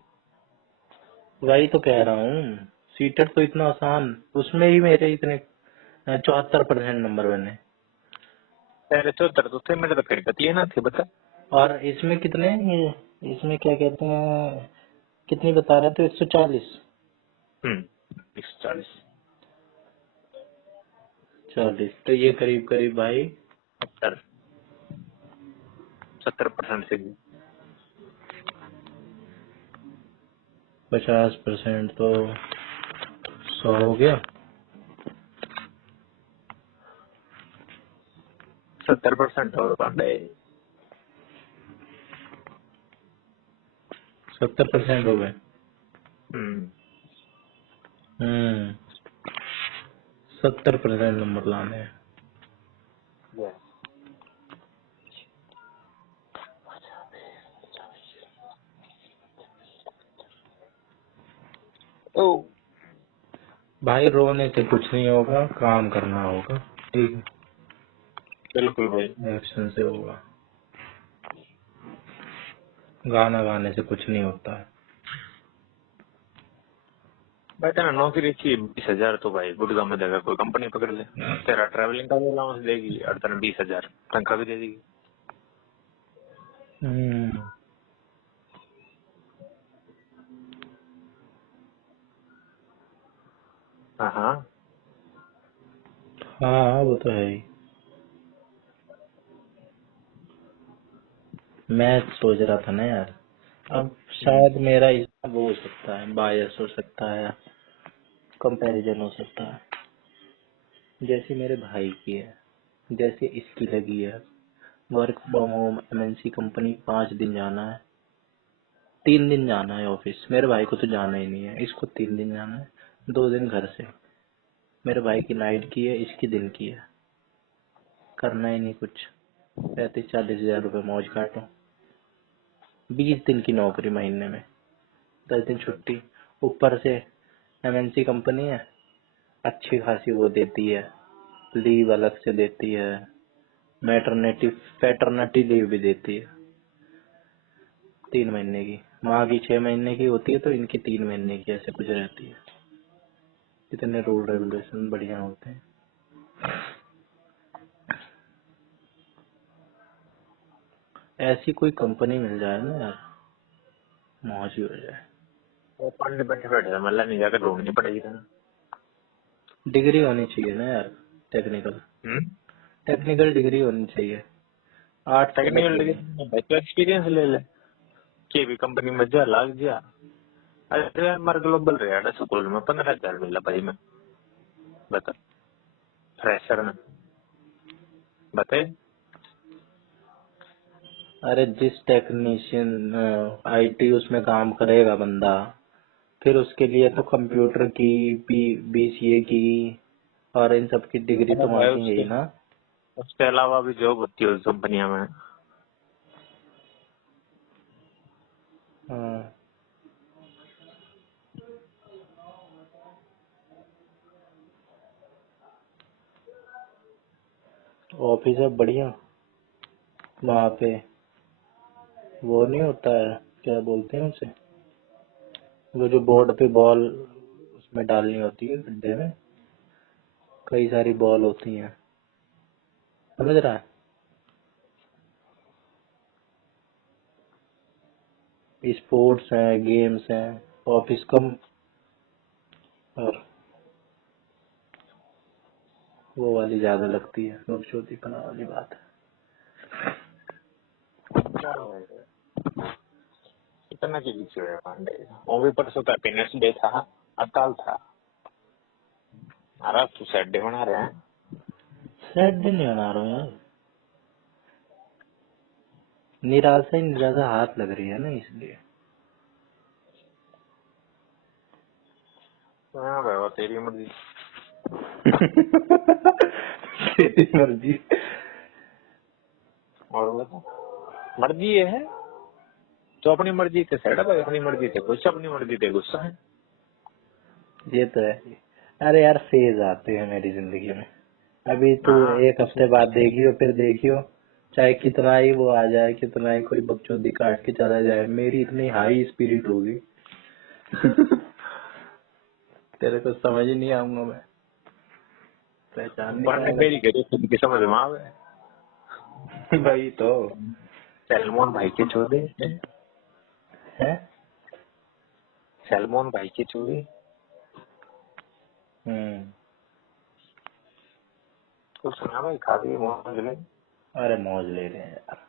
वही तो कह रहा हूँ, सीटेट तो इतना आसान, उसमें ही मेरे इतने 74% नंबर बने। पहले 74 तो थे मेरे, तो फिर कतिये ना थे बता। और इसमें कितने, इसमें क्या कहते हैं, कितनी बता रहे थे? 140। 140 40, तो ये करीब करीब भाई 70% से भी 50%, तो 100 हो गया। 70% और पांडे 70% हो गए। हम्म 70% नंबर लाने हैं। yes। ओ भाई रोने से कुछ नहीं होगा, काम करना होगा, ठीक बिल्कुल भाई। है, एक्शन से होगा, गाना गाने से कुछ नहीं होता है। भाई तेरा नौकरी थी 20,000 तो भाई गुड़गांव में देगा कोई कंपनी पकड़ ले, तेरा ट्रैवलिंग का भी अलाउंस देगी और तेरा 20,000 तनख्वाह भी दे देगी। हम्म, हाँ हाँ हाँ वो तो है ही। मैं सोच रहा था ना यार, अब शायद मेरा वो हो सकता है, बायस हो सकता है, कंपैरिजन हो सकता है। जैसे मेरे भाई की है, जैसे इसकी लगी है, work from home MNC company, 5 दिन जाना है, 3 दिन जाना है ऑफिस। मेरे भाई को तो जाना ही नहीं है, इसको 3 दिन जाना है, 2 दिन घर से। मेरे भाई की नाइट की है, इसकी दिन की है, करना ही नहीं कुछ, 35-40 हजार रुपए मौज काटो, 20 दिन की नौकरी महीने में, 10 दिन छुट्टी, ऊपर से MNC कंपनी है, अच्छी खासी वो देती है, लीव अलग से देती है, मैटरनिटी पैटर्निटी लीव भी देती है, 3 महीने की। माँ की 6 महीने की होती है, तो इनकी 3 महीने की, ऐसे कुछ रहती है। इतने रूल रेगुलेशन बढ़िया होते हैं। ऐसी कोई कंपनी मिल जाए ना यार, मौज ही हो जाए। वो पांडे बैठे बैठे मतलब नहीं जाकर ढूंढनी पड़ेगी ना। डिग्री होनी चाहिए ना यार, टेक्निकल, हम्म टेक्निकल डिग्री होनी चाहिए। आर्ट्स तो टेक्निकल लगेगी। डिग्री भाई तो एक्सपीरियंस ले ले, के भी कंपनी में जा लाग जा। अरे यार हमारे ग्लोबल रेड स्कूल में 15,000 मिला भाई मैं, बता फ्रेशर में बताए। अरे जिस टेक्नीशियन आईटी उसमें काम करेगा बंदा, फिर उसके लिए तो कंप्यूटर की बीसीए की और इन सब की डिग्री तो भाई मांगेंगे ही ना। उसके अलावा भी जॉब होती है उस कंपनियों में। हाँ, ऑफिस है बढ़िया। वहाँ पे वो नहीं होता है, क्या बोलते हैं उसे, वो जो बोर्ड पे बॉल उसमें डालनी होती है गड्ढे में, कई सारी बॉल होती हैं, समझ रहा है। स्पोर्ट्स हैं, गेम्स हैं, ऑफिस कम, और वो वाली ज्यादा लगती है, खूबसूरती पना वाली बात है। इतना की पीछे हुए पांडे। वो भी परसों का हैप्पीनेस डे था, अकाल था। अरे तू सैटरडे बना रहे हैं। सैटरडे नहीं बना रहा हूँ यार, निराशा ही निराशा हाथ लग रही है ना, इसलिए। हाँ भाई वो तेरी मर्जी। तेरी मर्जी। और बता, मर्जी ये है तो अपनी मर्जी से सैड है, अपनी मर्जी से खुश, अपनी मर्जी से गुस्सा है। ये तो है। अरे यार फेज आते हैं मेरी जिंदगी में, अभी तू हाँ एक हफ्ते बाद देखियो, फिर देखियो, चाहे कितना ही वो आ जाए, कितना ही कोई बकचोदी काट के चला जाए, मेरी इतनी हाई स्पिरिट होगी तेरे को समझ ही नहीं आऊंगा मैं, पहचान नहीं पढ़ने पाएगा मेरी के दोस्त की समझ में आवे। तू। वही तो सलमान भाई के चोदे, है। सलमान भाई के चोदे। हम्म। तो सुना भाई, खा भी मौज ले। अरे मौज ले रहे हैं यार।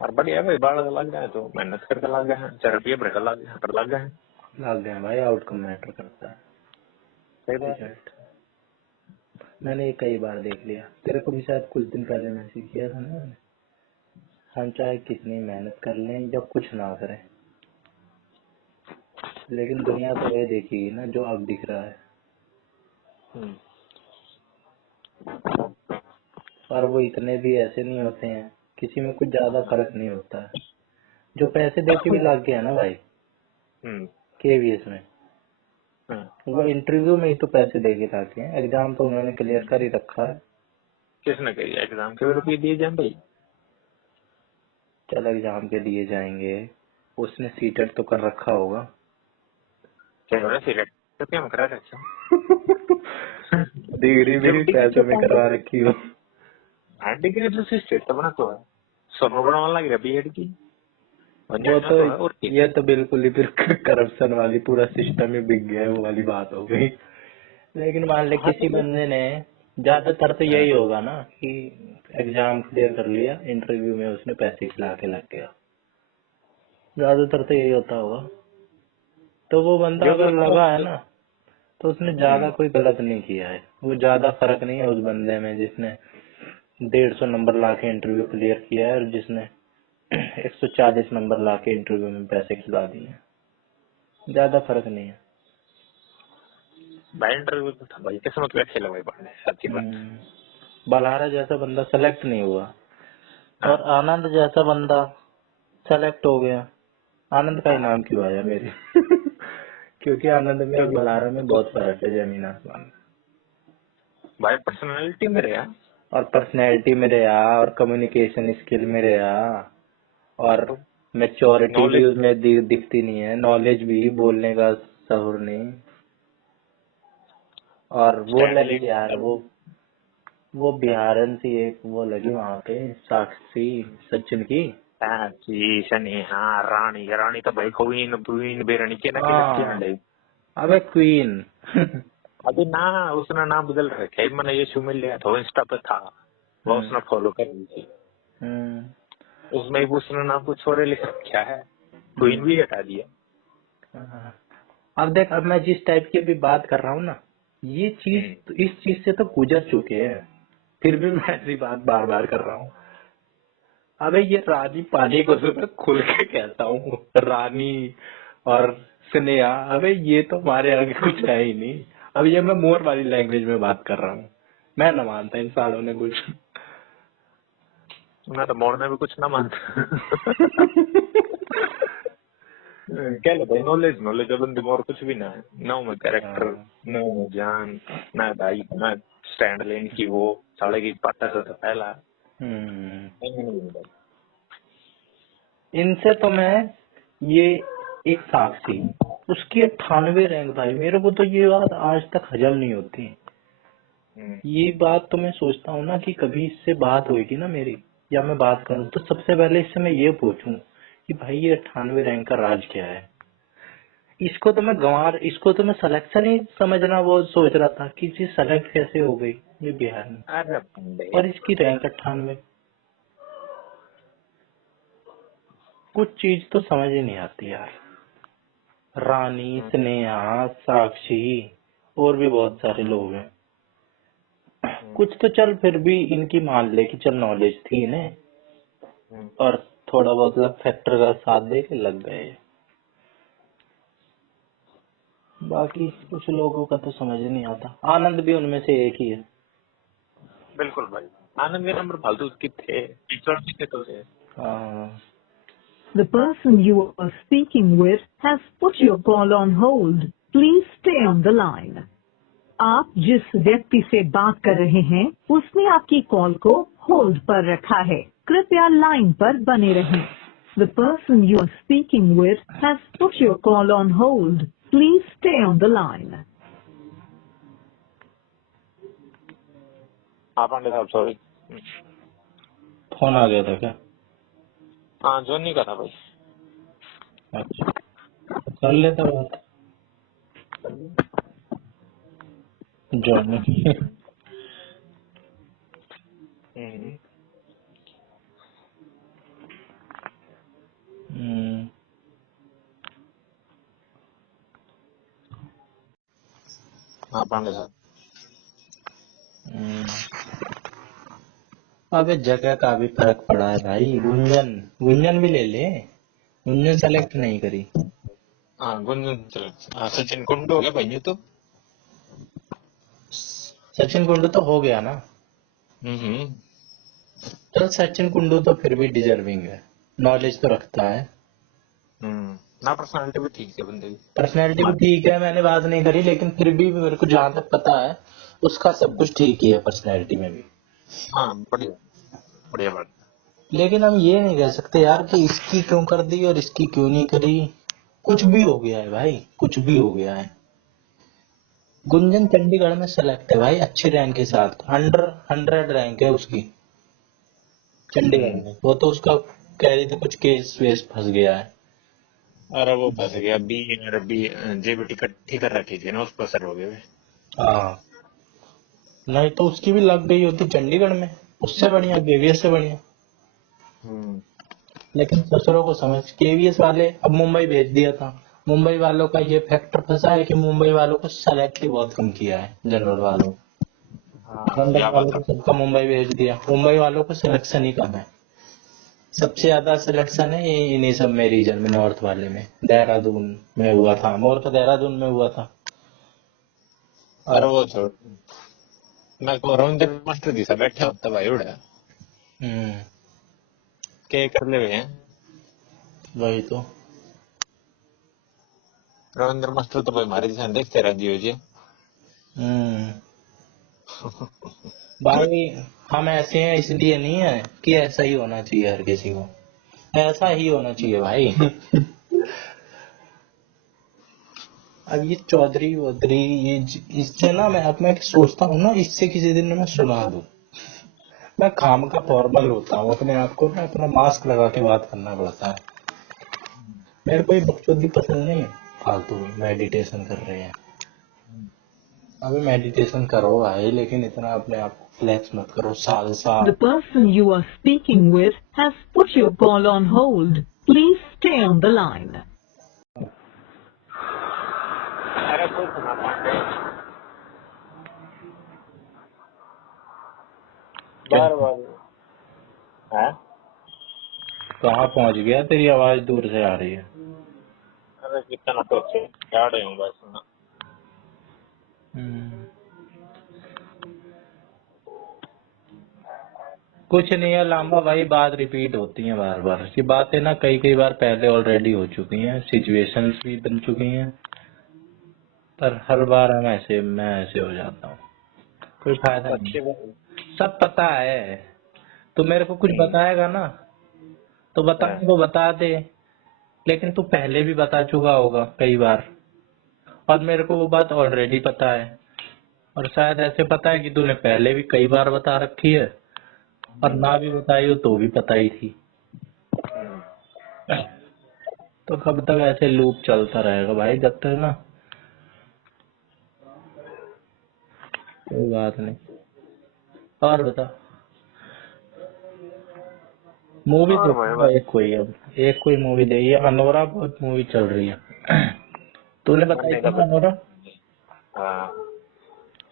और बढ़िया भाई, बाढ़ लग गए तो मेहनत करके लग गए हैं, 4 रुपये भर कर लग गए हैं। लग गए भाई, आउटकम मैटर करता है, सही बात है। रिजल्ट। मैंने ये कई बार देख लिया, तेरे को भी शायद कुछ दिन पहले मैसेज किया था ना मैंने। हम चाहे कितनी मेहनत कर लें या कुछ ना करें, लेकिन दुनिया तो वही देखेगी ना जो अब दिख रहा है, हम्म। और वो इतने भी ऐसे नहीं होते हैं, किसी में कुछ ज्यादा फर्क नहीं होता है। जो पैसे दे के भी लग गया ना भाई हम्म। केवीएस में, हाँ। वो इंटरव्यू में ही तो पैसे दे के लाके हैं, एग्जाम तो उन्होंने क्लियर कर ही रखा है। किसने कही एग्जाम के रुपये दिए जाए भाई? चल एग्जाम के दिए जाएंगे, उसने सीटेट तो कर रखा होगा। क्या हो रहा है, सिलेक्ट तो क्या हम करा रहे डिग्री भी जब डिग्री पैसों तो में पाएंगे। करवा रखी हो। हाँ डिग्री तो स्टेट तो बना तो है, 100 बनाने लग रहा बीएड की वो बनना तो, तो है और क्या। ये तो बिल्कुल ही फिर करप्शन वाली, पूरा सिस्टम ही बिक गया है, वो वाली बात हो गई। लेकिन मान ले हाँ तो किसी ये बंदे ने, ज्यादातर तो हाँ, यही होगा ना कि एग्जाम क्लियर कर लिया, इंटरव्यू में उसने पैसे खिला के लग गया, ज्यादातर तो यही होता होगा। तो वो बंदा जो भी अगर होता लगा है है। ना, तो उसने ज्यादा कोई गलत नहीं किया है, वो ज्यादा फर्क नहीं है उस बंदे में जिसने 150 नंबर ला के इंटरव्यू क्लियर किया है और जिसने 140 नंबर ला के इंटरव्यू में पैसे खिला दिए हैं, ज्यादा फर्क नहीं है। भाई इंटरव्यू तो था भाई, किस्मत में अच्छे लगे पढ़ने, सच्ची बात। बलहारा जैसा बंदा सेलेक्ट नहीं हुआ, हाँ और आनंद जैसा बंदा सेलेक्ट हो गया। आनंद का ही नाम क्यों आया मेरे क्योंकि आनंद में और बलहारा में बहुत फर्क है, जमीन आसमान। भाई पर्सनालिटी में रहा। और पर्सनैलिटी में रहा, और कम्युनिकेशन स्किल में रहा, और तो मेच्योरिटी भी नॉलेज उसमें दिखती नहीं है, नॉलेज भी, बोलने का शहूर नहीं। और वो स्टैंड लगी लेके यार, वो बिहारन सी एक वो लगी वहां पे, साक्षी सचिन की। जी शनि, हाँ रानी रानी तो भाई क्वीन क्वीन बेरानी के ना के लगती है हाँ, अंडे। अबे क्वीन अभी ना उसने नाम बदल रखा है, मैंने ये मिल लिया था, इंस्टा पे था वो, हम्म, उसने फॉलो कर ली थी। हम्म, उसमें भी उसने नाम कुछ और लिख रखा है, क्वीन हम्म। भी हटा दिया। हाँ। अब देख, अब मैं जिस टाइप की भी बात कर रहा हूँ ना, ये चीज हम्म। तो, इस चीज से तो गुजर चुके हैं। फिर भी मैं ऐसी बात बार बार कर रहा हूँ। अबे ये रानी पानी को तो मैं खुल के कहता हूँ, रानी और स्नेहा। अबे ये तो हमारे आगे कुछ है ही नहीं। अब ये मैं मोर वाली लैंग्वेज में बात कर रहा हूँ। मैं न मानता इन सालों ने कुछ। मैं तो मोड़ में भी कुछ ना मानता। क्या लो भाई, नॉलेज नॉलेज है बंदे में, और कुछ भी ना है। ना हूँ मैं कैरेक्टर, हाँ। ना हूँ मैं जान, ना भाई, ना स्टैंड लेन की वो साले की पट्टा से पहला। इनसे तो मैं ये एक साक्षी, उसकी 98 रैंक भाई। मेरे को तो ये बात आज तक हजम नहीं होती। ये बात तो मैं सोचता हूँ ना कि कभी इससे बात होगी ना मेरी, या मैं बात करूँ तो सबसे पहले इससे मैं ये पूछूं कि भाई ये 98 रैंक का राज क्या है। इसको तो मैं सिलेक्शन ही समझना वो सोच रहा था कि ये सेलेक्ट कैसे हो गई ये बिहार में, अरे बंदे, और इसकी रैंक 98। कुछ चीज तो समझ ही नहीं आती यार। रानी, स्नेहा, साक्षी और भी बहुत सारे लोग हैं। कुछ तो चल फिर भी इनकी मान ले कि चल नॉलेज थी इन्हें, और थोड़ा बहुत लक फैक्टर का साथ दे के लग गए। बाकी कुछ लोगों का तो समझ ही नहीं आता। आनंद भी उनमें से एक ही है। बिल्कुल भाई। आनंद के नंबर फालतू के थे, टीचर के तो थे। हाँ। The person you are speaking with has put your call on hold. Please stay on the line. आप जिस व्यक्ति से बात कर रहे हैं उसने आपकी कॉल को होल्ड पर रखा है। कृपया लाइन पर बने रहें। The person you are speaking with has put your call on hold. Please stay on the line. हाँ पांडे साहब, सॉरी। फोन आ गया था क्या? हाँ, जो नहीं करा भाई। अच्छा, कर लेता बात जॉइन। हाँ पांडे साहब। अबे जगह का भी फर्क पड़ा है भाई। गुंजन गुंजन भी ले ले। गुंजन सेलेक्ट नहीं करी। हाँ गुंजन, हाँ सचिन कुंडू हो गया भाई ये तो। सचिन कुंडू तो हो गया ना। तो सचिन कुंडू तो फिर भी डिजर्विंग है, नॉलेज तो रखता है। ना पर्सनालिटी भी ठीक है बंदे की। पर्सनैलिटी भी ठीक है, मैंने बात नहीं करी, लेकिन फिर भी मेरे को जहां तक पता है उसका सब कुछ ठीक ही है पर्सनैलिटी में भी। हाँ बढ़िया, बढ़िया बात। लेकिन हम ये नहीं कह सकते यार कि इसकी क्यों कर दी और इसकी क्यों नहीं करी। कुछ भी हो गया है भाई, कुछ भी हो गया है। गुंजन चंडीगढ़ में सेलेक्ट है भाई, अच्छी रैंक के साथ। 100 रैंक है उसकी चंडीगढ़ में। वो तो उसका कह रही थी कुछ केस वेस फंस गया है। अरे वो फंस गया, बी जेबी टिकट ठीक कर रखी थी ना, उस पर सर हो गए। हाँ, नहीं तो उसकी भी लग गई होती चंडीगढ़ में, उससे बढ़िया, केवीएस से बढ़िया। लेकिन ससुरों को समझ, केवीएस वाले अब मुंबई भेज दिया था। मुंबई वालों का ये फैक्टर फंसा है कि मुंबई वालों को सेलेक्ट ही बहुत कम किया है, जनरल वालों। हाँ जनरल क्या वालों बात को है। सबका मुंबई भेज दिया। मुंबई वालों को सिलेक्शन ही कम है। सबसे ज्यादा सिलेक्शन है ये इन्हीं सब में, रीजन में, नॉर्थ वाले में। देहरादून में हुआ था, मोर तो देहरादून में हुआ था। अरे वो छोड़, मैं को रविंद्र मास्टर जी से बैठे होता भाई उड़ा हम्म, के कर ले हुए हैं। वही तो। रविंद्र मास्टर तो भाई हमारे जैसे देखते रह दियो जी। हम्म, भाई हम ऐसे हैं इसलिए नहीं है कि ऐसा ही होना चाहिए हर किसी को। ऐसा ही होना चाहिए भाई। अब ये चौधरी वौधरी, इससे ना मैं सोचता हूँ ना, इससे किसी दिन मैं सुना दूं। मैं काम का फॉर्मल होता हूँ, अपने आप को ना अपना मास्क लगा के बात करना पड़ता है। मेरे को ये बकचोदी पसंद नहीं है। फालतू में मेडिटेशन कर रहे हैं। अभी मेडिटेशन करो भाई, लेकिन इतना अपने आप को फ्लेक्स मत करो। साल The साल person you are speaking with has put your call on hold. Please stay on the line. अरे कोई सुना पांडे। बार बार है। कहाँ पहुंच गया? तेरी आवाज दूर से आ रही है। अरे कितना तो अच्छे याद है बस ना। हम्म, कुछ नहीं है लांबा भाई, बात रिपीट होती है बार बार। ये बातें ना कई कई बार पहले ऑलरेडी हो चुकी हैं, सिचुएशंस भी बन चुकी हैं, पर हर बार मैं ऐसे हो जाता हूँ। कोई फायदा नहीं। अच्छे बात सब पता है। तू मेरे को कुछ है। बताएगा ना तो बताने को बता दे, लेकिन तू पहले भी बता चुका होगा कई बार, और मेरे को वो बात ऑलरेडी पता है। और शायद ऐसे पता है कि तूने पहले भी कई बार बता रखी है, और ना भी बताई हो तो भी पता ही थी। तो कब तक ऐसे लूप चलता रहेगा भाई? जब तक ना, कोई बात नहीं। और बता, मूवी और भाई देखूंगा बस एक कोई मूवी दे। ये अनोरा बहुत मूवी चल रही है। तूने बताई बनने थी का ना अनोरा? हाँ।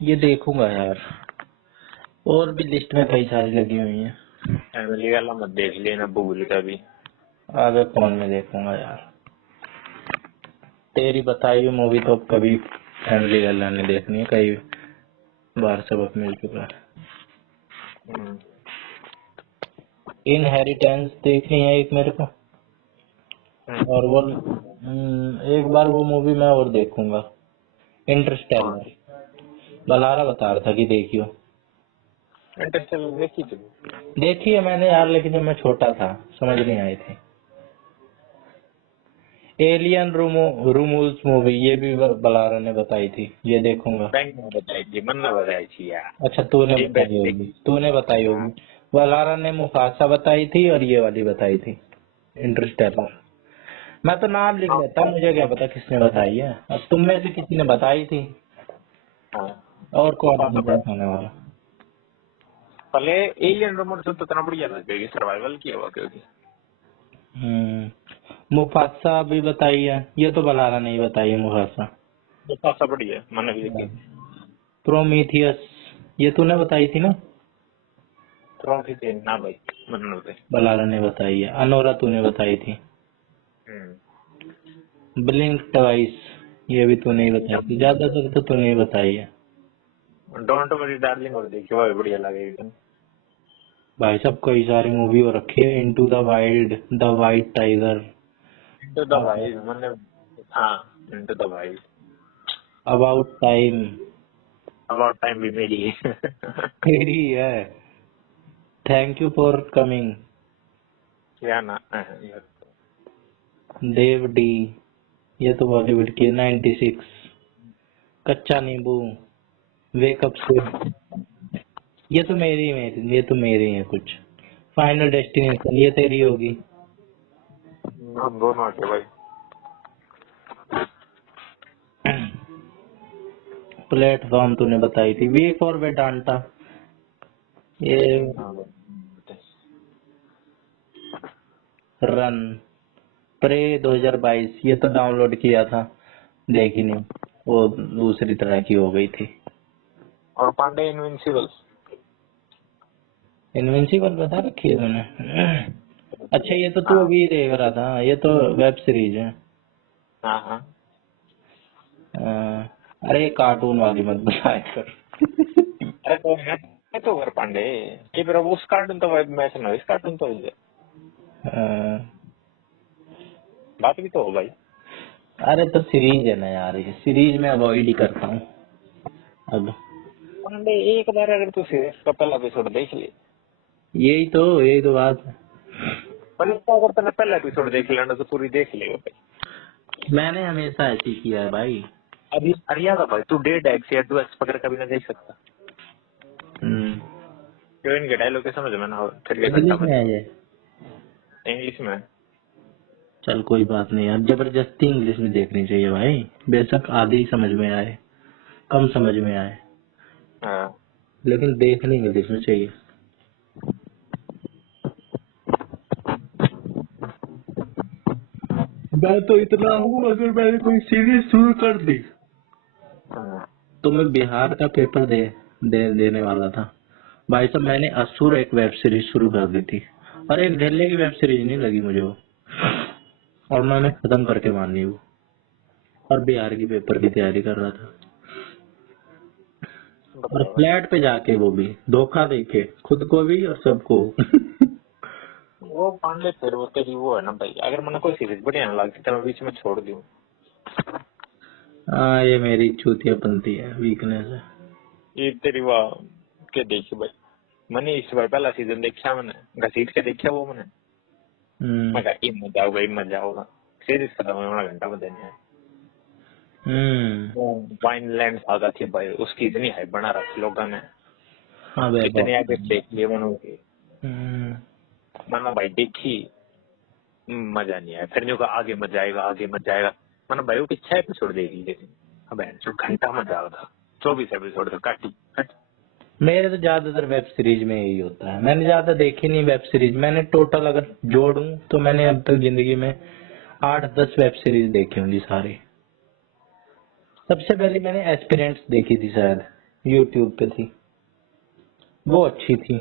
ये देखूंगा यार। और भी लिस्ट में कई सारी लगी हुई हैं। फैमिली वाला मत देख लेना भूल का भी। आगे कौन में देखूंगा यार? तेरी बताई हुई मूवी तो अब कभी फैमिली वाला ने देखनी है, कई बार सबक मिल चुका है। इनहेरिटेंस देखनी है एक मेरे को, और वो एक बार वो मूवी मैं और देखूंगा, इंटरस्टेलर। बलारा बता रहा था कि देखियो। इंटरस्टेलर देखी थी। देखी है मैंने यार, लेकिन जब मैं छोटा था समझ नहीं आई थी। एलियन रूमूल्स मूवी, ये भी बलारा ने बताई थी, ये देखूंगा। बैंक में बताई थी, मन में बताई थी यार। अच्छा तूने ये बताई बेस्ट होगी, तूने बताई होगी। बलारा ने मुफासा बताई थी और ये वाली बताई थी, इंटरस्टेलर। मैं तो नाम लिख लेता, मुझे क्या पता किसने बताई है। अब तुम में से किसी ने बताई थी, हाँ। और कौन है मुझे बताने वाला? पहले एलियन रोमर तो इतना बढ़िया था क्योंकि सर्वाइवल किया हुआ क्योंकि मुफासा भी बताई है, ये तो बलारा नहीं बताई है मुफासा। तो खासा बढ़िया है, मैंने भी देखी। प्रोमीथियस, ये तूने बताई थी ना? कौन सी थी ना भाई, मैंने नहीं बताई। बलारा ने बताई है। अनोरा तूने बताई थी। ब्लिंक ट्वाइस, ये भी तूने ही बताई थी। ज्यादातर तो तूने ही बताई है। डोंट वरी डार्लिंग और देखी, वो भी बढ़िया लगेगी। भाई साहब कई सारी मूवी हो रखी है, into the wild, the white tiger, into the wild मैंने, हाँ into the wild, about time about time भी मेरी है। मेरी है, थैंक यू फॉर कमिंग, क्या ना यार। देव डी, ये तो बॉलीवुड की है, 96, कच्चा नींबू, वेकअप से, ये तो ये तो मेरी है कुछ। फाइनल डेस्टिनेशन, ये तेरी होगी। हम दोनों के भाई। प्लेटफॉर्म तूने बताई थी। वी फॉर वेदांता, ये रन, प्रे 2022, ये तो डाउनलोड किया था, देखी नहीं, वो दूसरी तरह की हो गई थी। और पांडे इनविंसिबल, इनविंसिबल बता रखी है मैंने। अच्छा ये तो तू अभी देख रहा था, ये तो वेब सीरीज है। हाँ हाँ। अरे कार्टून वाली मत बताया कर। अरे तो है तो घर पांडे ये फिर उस कार्टून तो मैच ना, इस कार्टून तो है। बात भी तो हो भाई। अरे तो सीरीज है ना यार, ये सीरीज में अवॉइड ही करता हूँ अब। पांडे एक बार अगर तू सीरीज का पहला एपिसोड देख ले, यही तो बात है। पर इसका अगर तूने पहला एपिसोड देख लेना तो पूरी देख लेगा भाई। मैंने हमेशा ऐसे ही किया है भाई। अभी अरिया था भाई, तू डेड एक्स या डू एक्स पकड़ कभी ना देख सकता क्यों? इनके डायलॉग के समझ में ना हो फिर ये घंटा इंग्लिश में है ये? इंग्लिश में। चल कोई बात नहीं यार, जबरदस्ती इंग्लिश में देखनी चाहिए भाई, बेशक आधी समझ में आए, कम समझ में आए, हाँ लेकिन देखनी इंग्लिश में चाहिए। मैं तो इतना हूँ, अगर मैंने कोई सीरीज शुरू कर दी तो मैं बिहार का पेपर देने वाला था, भाई साहब मैंने असुर एक वेब सीरीज शुरू कर दी थी, और एक ढिल्ले की वेब सीरीज नहीं लगी मुझे वो, और मैंने खत्म करके मानी वो, और बिहार की पेपर की तैयारी कर रहा था, और बताओ। फ्लैट पे जाके वो भी धोखा देके खुद को भी और सबको। वो पांडे फिर वो तेरी वो है ना भाई, अगर मैंने कोई सीरीज बढ़िया ना लगती तो मैं बीच में छोड़ दूं। हाँ ये मेरी चूतियापंती है, वीकनेस है। ये तेरी वाह के देखी भाई, मैंने इस बार पहला सीजन देखा, मैंने घसीट के देखा वो मैंने। मैं कहा ये मजा होगा सीरीज खत्म होने घंटा में देने। वाइनलैंड सागा थी भाई, उसकी इतनी हाइप बना रखी लोगों ने, हाँ भाई इतने आगे देख लिए मनो के। मैंने भाई देखी, मजा नहीं आया। फिर जो कहा आगे मजा आएगा आगे मजा आएगा, मैंने भाई वो 6 एपिसोड देख लिए थे। अब जो घंटा मजा आ था, 24 एपिसोड तो काटी। मेरे तो ज्यादातर वेब सीरीज में यही होता है, मैंने ज्यादा देखी नहीं वेब सीरीज। मैंने टोटल अगर जोड़ूं तो मैंने अब तक जिंदगी में 8-10 वेब सीरीज देखी होंगी सारी। सबसे पहले मैंने एस्पिरेंट्स देखी थी, शायद यूट्यूब पे थी, वो अच्छी थी।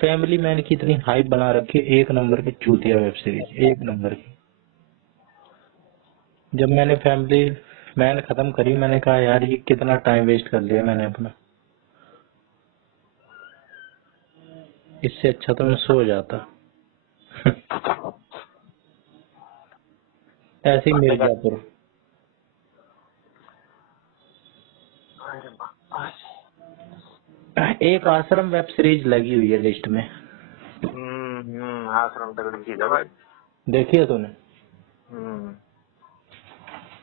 फैमिली मैन की इतनी हाइप बना रखी है, एक नंबर की चूतिया वेब सीरीज, एक नंबर की। जब मैंने फैमिली मैन खत्म करी, मैंने कहा यार ये कितना टाइम वेस्ट कर लिया मैंने अपना, इससे अच्छा तो मैं सो जाता। ऐसे ही पांडे का मिर्जापुर। एक आश्रम वेब सीरीज लगी हुई है लिस्ट में, आश्रम तक की भाई। देखी है तूने?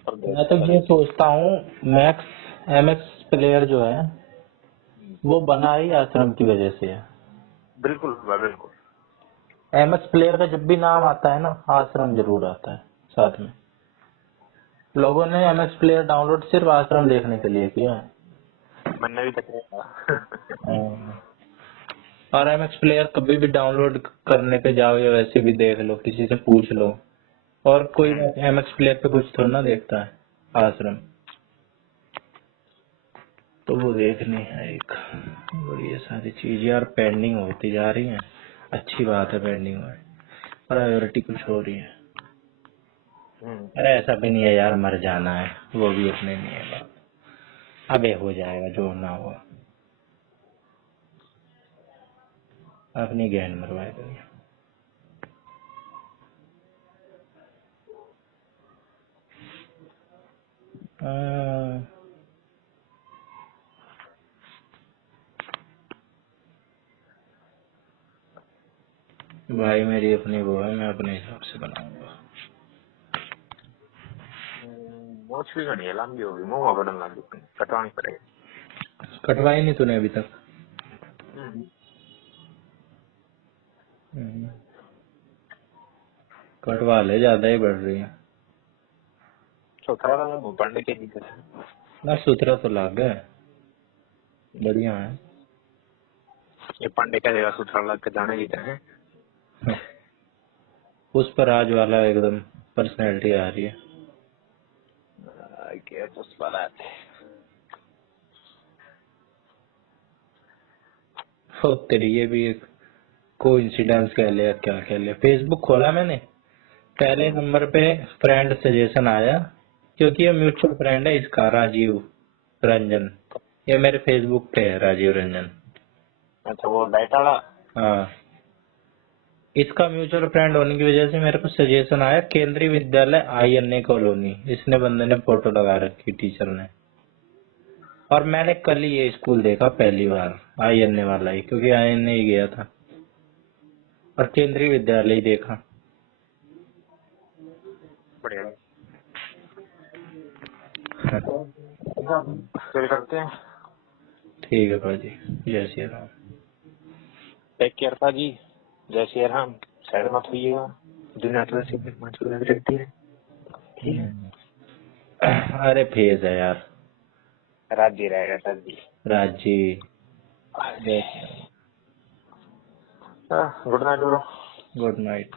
और मैं तो ये सोचता हूँ मैक्स एमएक्स प्लेयर जो है वो बना ही आश्रम की वजह से है। बिल्कुल भाई बिल्कुल। एमएक्स प्लेयर का जब भी नाम आता है ना, आश्रम जरूर आता है साथ में। लोगों ने एमएक्स प्लेयर डाउनलोड सिर्फ आश्रम देखने के लिए किया है। मैंने भी तक था। और एमएक्स प्लेयर कभी भी डाउनलोड करने पे जाओ या वैसे भी देख लो, किसी से पूछ लो, और कोई एमएक्स प्लेयर पे कुछ थोड़ा ना देखता है, आश्रम। तो वो देखनी है एक। और ये सारी चीज यार पेंडिंग होती जा रही है, अच्छी बात है पेंडिंग में, प्रायोरिटी कुछ हो रही है। अरे ऐसा भी नहीं है यार मर जाना है, वो भी अपने नहीं है बात। अबे हो जाएगा जो ना हो, अपनी गहन मरवाए दुनिया। भाई मेरी अपनी वो है, मैं अपने हिसाब से बनाऊंगा। मोच भी नहीं है, लंबी होगी, मुंह बदलना लगी, कटवानी पड़ेगी। कटवाई नहीं तूने अभी तक? कटवा ले, ज्यादा ही बढ़ रही है। चौथा वाला मुंह पढ़ने के दिक्कत है ना सुथरा तो लाग है, बढ़िया है। ये पांडे का जगह सुथरा लग के जाने देते हैं। उस पर आज वाला एकदम पर्सनैलिटी आ रही है। क्या तो वाला है। हो तेरी, ये भी एक कोइंसिडेंस कह ले या क्या कह ले। फेसबुक खोला मैंने, पहले नंबर पे फ्रेंड सजेशन आया, क्योंकि ये म्यूचुअल फ्रेंड है इसका, राजीव रंजन। ये मेरे फेसबुक पे है राजीव रंजन। अच्छा वो डाइट वाला। हाँ, इसका म्यूचुअल फ्रेंड होने की वजह से मेरे को सजेशन आया केंद्रीय विद्यालय INA कॉलोनी। इसने बंदे ने फोटो लगा रखी, टीचर ने। और मैंने कल ही ये स्कूल देखा पहली बार, INA वाला ही, क्योंकि INA ही गया था, और केंद्रीय विद्यालय ही देखा। बढ़िया। फिर करते हैं। ठीक है भाजी, जय श्री राम। टेक केयर पाजी, जय श्री राम। सैड मत होइएगा, दुनिया तो ऐसी मजबूर रहती है। ठीक है, अरे फेज है यार। राज्य रहेगा राज्य। राजी, जय Shri Ram. Good night bro. Good night.